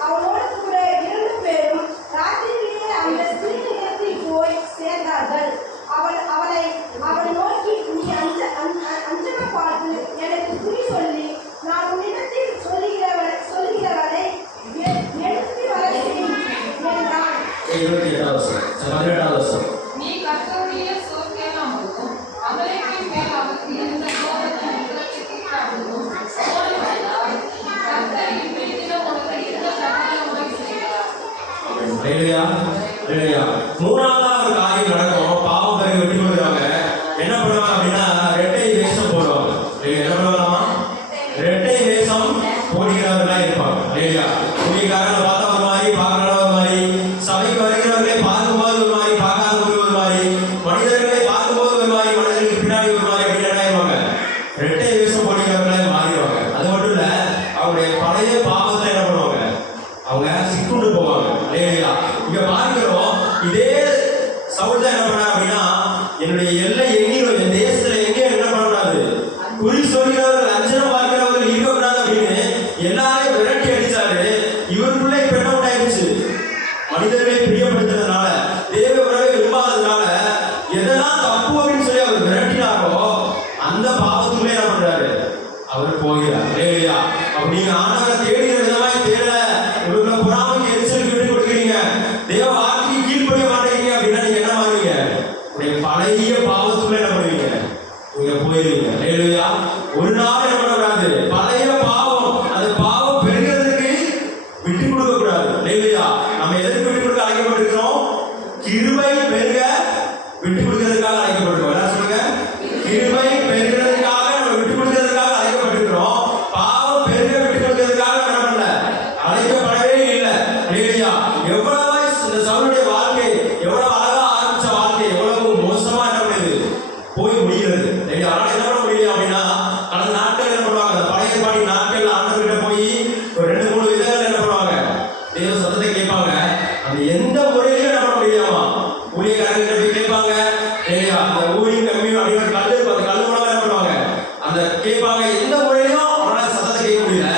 அவனோடு கூட 2 பேரும் ராத்திரியிலே அந்த ஸ்திரீயிடத்தில் போய் சேர்ந்தார்கள். அவனை நோக்கி, நீ அஞ்சன பார்த்து எனக்கு குறி சொல்லி நான் உன்னிடத்தில் சொல்லுகிறவரை எடுத்து வர என்றான். 18வது வசனம். நீ கர்த்தருடைய சோர்க்கேலாமலும் அமலேக்கின் மேல் அவருக்கு இருந்த கோபத்தின் உக்கிரத்தை தீர்க்காமலும் போனவர்களால் கர்த்தர் இன்றைய தினம் உனக்கு இருந்த சகல உதவி செய்தார். மூணாவதா ஒரு காரியம் நடக்கும். பாவம் பிறகு வெட்டி கொடுக்குறாங்க. என்ன பண்ணுவாங்க அப்படின்னா ரெட்டை வேஷம் போடுவாங்க. என்ன பண்ணுவாங்களாமா? ரெட்டை வேஷம் போடுகிறவர்களா இருப்பாங்க. ஊழியக்காரங்களை பார்த்தா ஒரு மாதிரி, பார்க்கறவங்க ஒரு மாதிரி, சபைக்கு வருகிறவர்களை பார்க்கும்போது ஒரு மாதிரி, பார்க்காதவங்க ஒரு மாதிரி, மனிதர்களை பார்க்கும்போது ஒரு மாதிரி, மனிதர்களுக்கு பின்னாடி ஒரு மாதிரி அப்படின்னு நினைவாங்க. ரெட்டை வேஷம் போடுகிறவர்களா மாறிடுவாங்க. அது மட்டும் இல்ல, அவங்களுடைய பழைய பாவத்தை என்ன பண்ணுவாங்க? அவங்க சிக்குண்டு போவாங்க. இங்க பார்க்கிறோம், இதே சவுல் தான் என்ன பண்ணா அப்படின்னா என்னுடைய எல்லை எங்கேயும் என் தேசத்துல எங்கேயும் என்ன பண்ணக்கூடாது, குறி சொல்கிறவர்கள் அஞ்சனம் பார்க்கிறவர்கள் இருக்கக்கூடாது அப்படின்னு எல்லாரையும் விரட்டி அடிச்சாரு. இவருக்குள்ள இப்ப என்ன உண்டாயிருச்சு? மனிதர்களை பிரியப்படுத்துறதுனால, தேவ உறவை விரும்பாததுனால எதெல்லாம் தப்பு அப்படின்னு சொல்லி அவர் விரட்டினாரோ அந்த பாவத்துக்குள்ளே என்ன பண்றாரு? அவர் போகிறார். அப்படிங்க ஆண்டவரை தேடுகிற விதமாய் தேடல, உங்களுக்குள்ள பொறாமைக்கு எரிச்சலுக்கு விட்டு கொடுக்குறீங்க, தேவ வார்த்தைக்கு கீழ்ப்படிய மாட்டேங்கிறீங்க அப்படின்னா நீங்க என்ன பண்ணுவீங்க? உடைய பழைய பாவத்துக்குள்ள என்ன பண்ணுவீங்க? நீங்க போயிருவீங்க. ஒரு நாள் என்ன பண்ணக்கூடாது? பழைய பாவம், அந்த பாவம் பெருகிறதுக்கு விட்டு கொடுக்க கூடாது. நம்ம எதற்கு விட்டு கொடுக்க அழைக்கப்பட்டிருக்கிறோம்? கிருபை பெருக விட்டு கொடுக்கிறதுக்காக அழைக்கப்பட்டிருக்கோம். என்ன சொல்லுங்க? கிருபை பெருகிறதுக்காக நம்ம விட்டு கொடுக்கிறதுக்காக அழைக்கப்பட்டிருக்கிறோம். பாவம் பெருக விட்டு கொடுக்கிறதுக்காக என்ன பண்ணல? அழைக்கப்படவே இல்லை. எவ்வளவு இந்த சவுளுடைய வாழ்க்கை எவ்வளவு அழகா ஆரம்பிச்ச வாழ்க்கை எவ்வளவு மோசமா என்ன பண்ணுது? போய் முடிகிறது. அதனால என்ன பண்ண முடியும் அப்படின்னா கடந்த நாட்கள் என்ன பண்ணுவாங்க? பழைய பாடி நாட்கள் ஆண்டவர்கிட்ட போய் ஒரு 2-3 விதங்கள் என்ன பண்ணுவாங்க? தேவ சத்தத்தை கேட்பாங்க. அது எந்த முறையிலும் என்ன பண்ண முடியாமா? ஊழியக்காரங்கிட்ட போய் கேட்பாங்க. அந்த ஊழியம் கம்மி அப்படின்னு கல்லு இருக்கும். அந்த கல்லு மூலமா என்ன பண்ணுவாங்க? அந்த கேட்பாங்க. எந்த முறையிலும் அவனால சத்தத்தை கேட்க முடியல.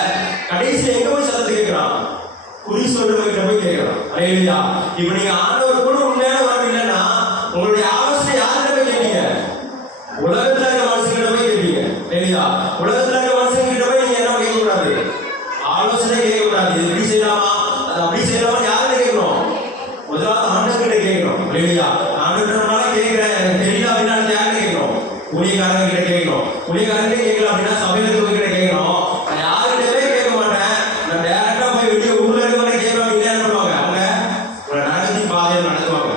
கடைசியில் எங்க போய் சத்தத்தை கேட்கிறான்? குறி சொல்றவங்க போய் கேட்கிறான். இப்ப நீங்க ஆண்டவர் கூட உண்மையான உறவு இல்லைன்னா உங்களுடைய ஆலோசனை யார்கிட்ட போய் கேட்பீங்க? உலகத்துல இருக்க மனுஷங்கிட்ட போய் கேட்பீங்க. உலகத்துல இருக்க மனுஷங்கிட்ட போய் நீங்க என்ன கேட்க கூடாது? ஆலோசனை கேட்க கூடாது. இது இப்படி செய்யலாமா, அது அப்படி செய்யலாமா யார்கிட்ட கேட்கணும்? முதலாவது ஆண்டவர்கிட்ட கேட்கணும். ஆண்டவர்னால கேட்கிறேன், எனக்கு தெரியல அப்படின்னா யார்கிட்ட கேட்கணும்? ஊழியக்காரங்க கிட்ட கேட்கணும். ஊழியக்காரங்க கேட்கல அப்படின்னா சபையில கிட்ட கேட்கணும். நான் யாருக்கிட்டவே கேட்க மாட்டேன், நான் டைரக்டா போய் வெளியே ஊர்ல இருக்கவங்க கேட்பேன் அப்படின்னு என்ன பண்ணுவாங்க? அவங்க ஒரு நரகத்தி பாதையில் நடத்துவாங்க.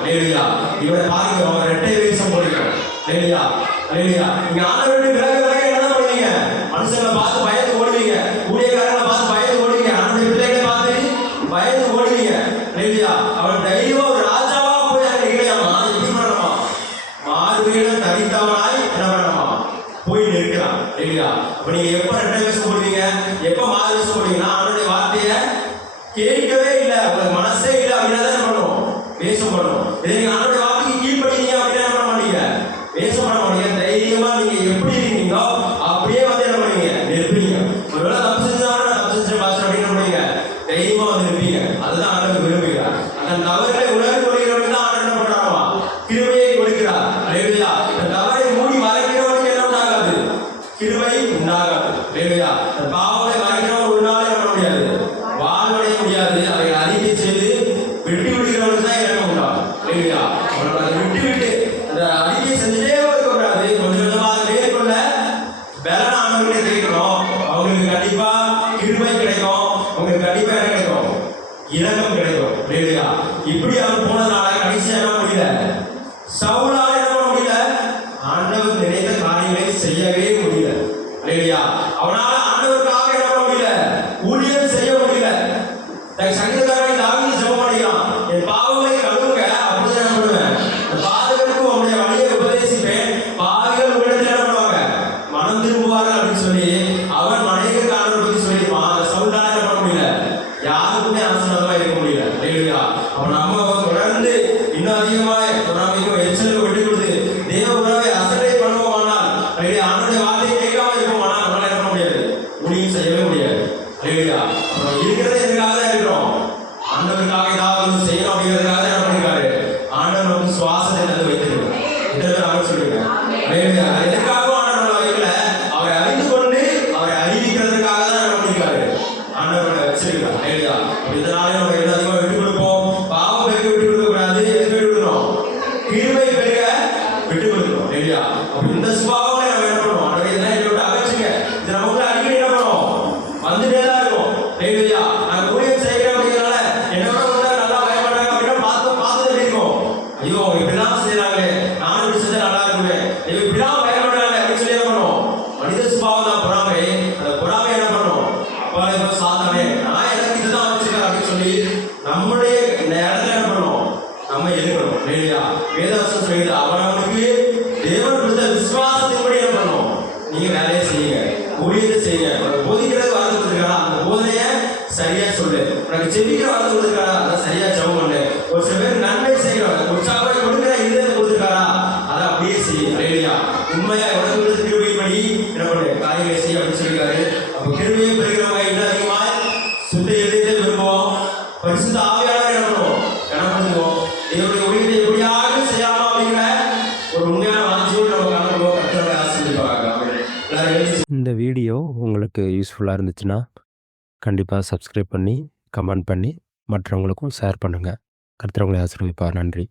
இவரை பாதிக்கிறோம், ரெட்டை வேஷம் போடுகிறோம். நீங்க ஆண்டவர்கிட்ட விலக என்ன பண்ணுவீங்க? மனுஷங்களை பார்த்து பயந்து ஓடுவீங்க, ஊழியக்காரங்களை பார்த்து பயந்து ஓடுவீங்க, ஆண்டவருடைய பிள்ளைகளை பார்த்து பயந்து ஓடுவீங்க. அவன் தைரியமா ஒரு ராஜாவா போய் அங்க இல்லையாமா? எப்படி பண்ணணுமா? மாறுவீடம் தரித்தவனாய் என்ன பண்ணணுமா? போய் நிற்கிறான். அப்ப நீங்க எப்ப ரெட்டை வேஷம் போடுவீங்க, எப்ப மாறு வேஷம் போடுவீங்கன்னா ஆண்டவருடைய வார்த்தையை கேட்கவே இல்லை, உங்களுக்கு மனசே இல்லை அப்படின்னா தான் பண்ணுவோம், வேஷம் பண்ணுவோம். இதே நீங்க ஆண்டவருடைய வார்த்தைக்கு கீழ்ப்படிங்க அப்படின்னா என்ன பண்ண மாட்டீங்க? வேஷம் பண்ண மாட்டீங்க. தைரியமா நீங்க எப்படி இருக்கீங்களோ அப்படியே வந்து என்ன பண்ணுவீங்க? நிற்பீங்க. ஒருவேளை தப்பு செஞ்சாலும் தப்பு செஞ்ச பாஸ்டர் அப்படின்னு பண்ணுவீங்க, தைரியமா வந்து நிற்பீங்க. அதுதான் ஆண்டவர் விரும்புகிறார். அந்த தவறுகளை உணர்ந்து கொள்கிறவர்கள் தான் ஆண்டவர் என்ன பண்றாரா? கிருபையை கொடுக்கிறார். அந்த தவறை மூடி மறைக்கிறவனுக்கு என்ன உண்டாகாது? கிருபை உண்டாகாது. அந்த பாவங்களை மறைக்கிறவன் ஒரு நாள் என்ன பண்ண முடியாது? வாழ்வடைய முடியாது. அதை அறிக்கை செய்து விட்டு விடுகிறவனுக்கு தான் இறக்க உண்டாகும். அவனை விட்டு அந்த அறிக்கை செஞ்சுட்டே இருக்கக்கூடாது. கொஞ்சம் கொஞ்சமாக மேற்கொள்ள பலன் ஆண்டவர்கிட்ட கேட்கிறோம். அவங்களுக்கு கண்டிப்பா கிருபை கிடைக்கும். அவங்களுக்கு கண்டிப்பா என்ன கிடைக்கும்? இரக்கம் கிடைக்கும். இப்படி அவர் போனதுனால கடைசியா என்ன முடியல? சவுலால என்ன பண்ண முடியல? ஆண்டவர் நினைத்த காரியங்களை செய்யவே முடியல. அவனால ஆண்டவருக்காக என்ன பண்ண முடியல? ஊழியம் செய்ய முடியல. சங்கீதக்காரன் தாவீது ஜெபம் பண்ணிக்கிறான், என் பாவங்களை வச்சிருக்கிறார். இல்லையா? அப்ப இதனாலே நம்ம என்ன அதிகமா விட்டு கொடுப்போம். பாவம் பெருக விட்டு கொடுக்க கூடாது. எதுக்கு விட்டு கொடுக்கணும்? கிருபை பெருக விட்டு கொடுக்கணும். இல்லையா? அப்ப இந்த சுபாவங்களை நம்ம என்ன பண்ணுவோம்? ஆண்டவரே இதெல்லாம் என்னை விட்டு அகற்றுங்க. இது நமக்கு அடிக்கடி என்ன பண்ணுவோம்? வந்துட்டே தான் இருக்கும். இல்லையா? நான் ஊழியம் செய்கிறேன் அப்படிங்கிறனால என்னோட வந்து நல்லா பயப்படாங்க அப்படின்னா பார்த்து இருக்கும். ஐயோ இப்படிலாம் செய்யறாங்களே, நானும் இப்படி செஞ்சா நல்லா இருக்குமே, இப்படிலாம் பயப்படுறாங்க அப்படின்னு சொல்லி என்ன பண்ணுவோம்? மனித சுபாவம் தான் பொறாமை. அந்த பொறாமை என்ன பண்ணும்? அப்பா இப்போ சாத்தானே நான் எனக்கு இதுதான் வச்சிருக்கேன் அப்படின்னு சொல்லி நம்முடைய இந்த இடத்துல என்ன பண்ணுவோம்? நம்ம எழுக்கணும். இல்லையா? வேதாசம் சொல்லுது, அவனுக்கு தேவன் கொடுத்த விசுவாசத்தின்படி என்ன பண்ணுவோம்? நீங்க வேலையை செய்யுங்க, ஊழியத்தை செய்யுங்க. உனக்கு போதிக்கிறது வரது கொடுத்துருக்காரா, அந்த போதனைய சரியா சொல்லு. உனக்கு ஜெபிக்கிற வரது கொடுத்துருக்காரா, அதை சரியா ஜெபம் பண்ணு. ஒரு சில பேர் நன்மை செய்யறோம், உற்சாகம் கொடுக்கிற இதயத்தை கொடுத்துருக்காரா, அதை அப்படியே செய்ய. இல்லையா? உண்மையா உனக்கு கொடுத்த கிருபைப்படி என்ன பண்ணு, காரியங்களை செய்ய அப்படின்னு சொல்லியிருக்காரு. அப்ப கிருபையை பெறுகிறவங்க இன்னும் அதிகமா சுத்த இதயத்தை விரும்புவோம். பரிசுத்த ஆவியானவரை என்ன பண்ணுவோம்? கனப்படுத்துவோம். தேவனுடைய ஊழியத்தை எப்படியாவது செய்யலாமா அப்படிங்கிற ஒரு உண்மையான வாஞ்சியோடு நம்ம காணப்படுவோம். கர்த்தரை ஆசீர்வதிப்பாராக. எல்லாரும் எழுதி இந்த வீடியோ உங்களுக்கு யூஸ்ஃபுல்லாக இருந்துச்சுன்னா கண்டிப்பாக சப்ஸ்கிரைப் பண்ணி கமெண்ட் பண்ணி மற்றவங்களுக்கும் ஷேர் பண்ணுங்கள். கர்த்தர் உங்களை ஆசீர்வதிப்பார். நன்றி.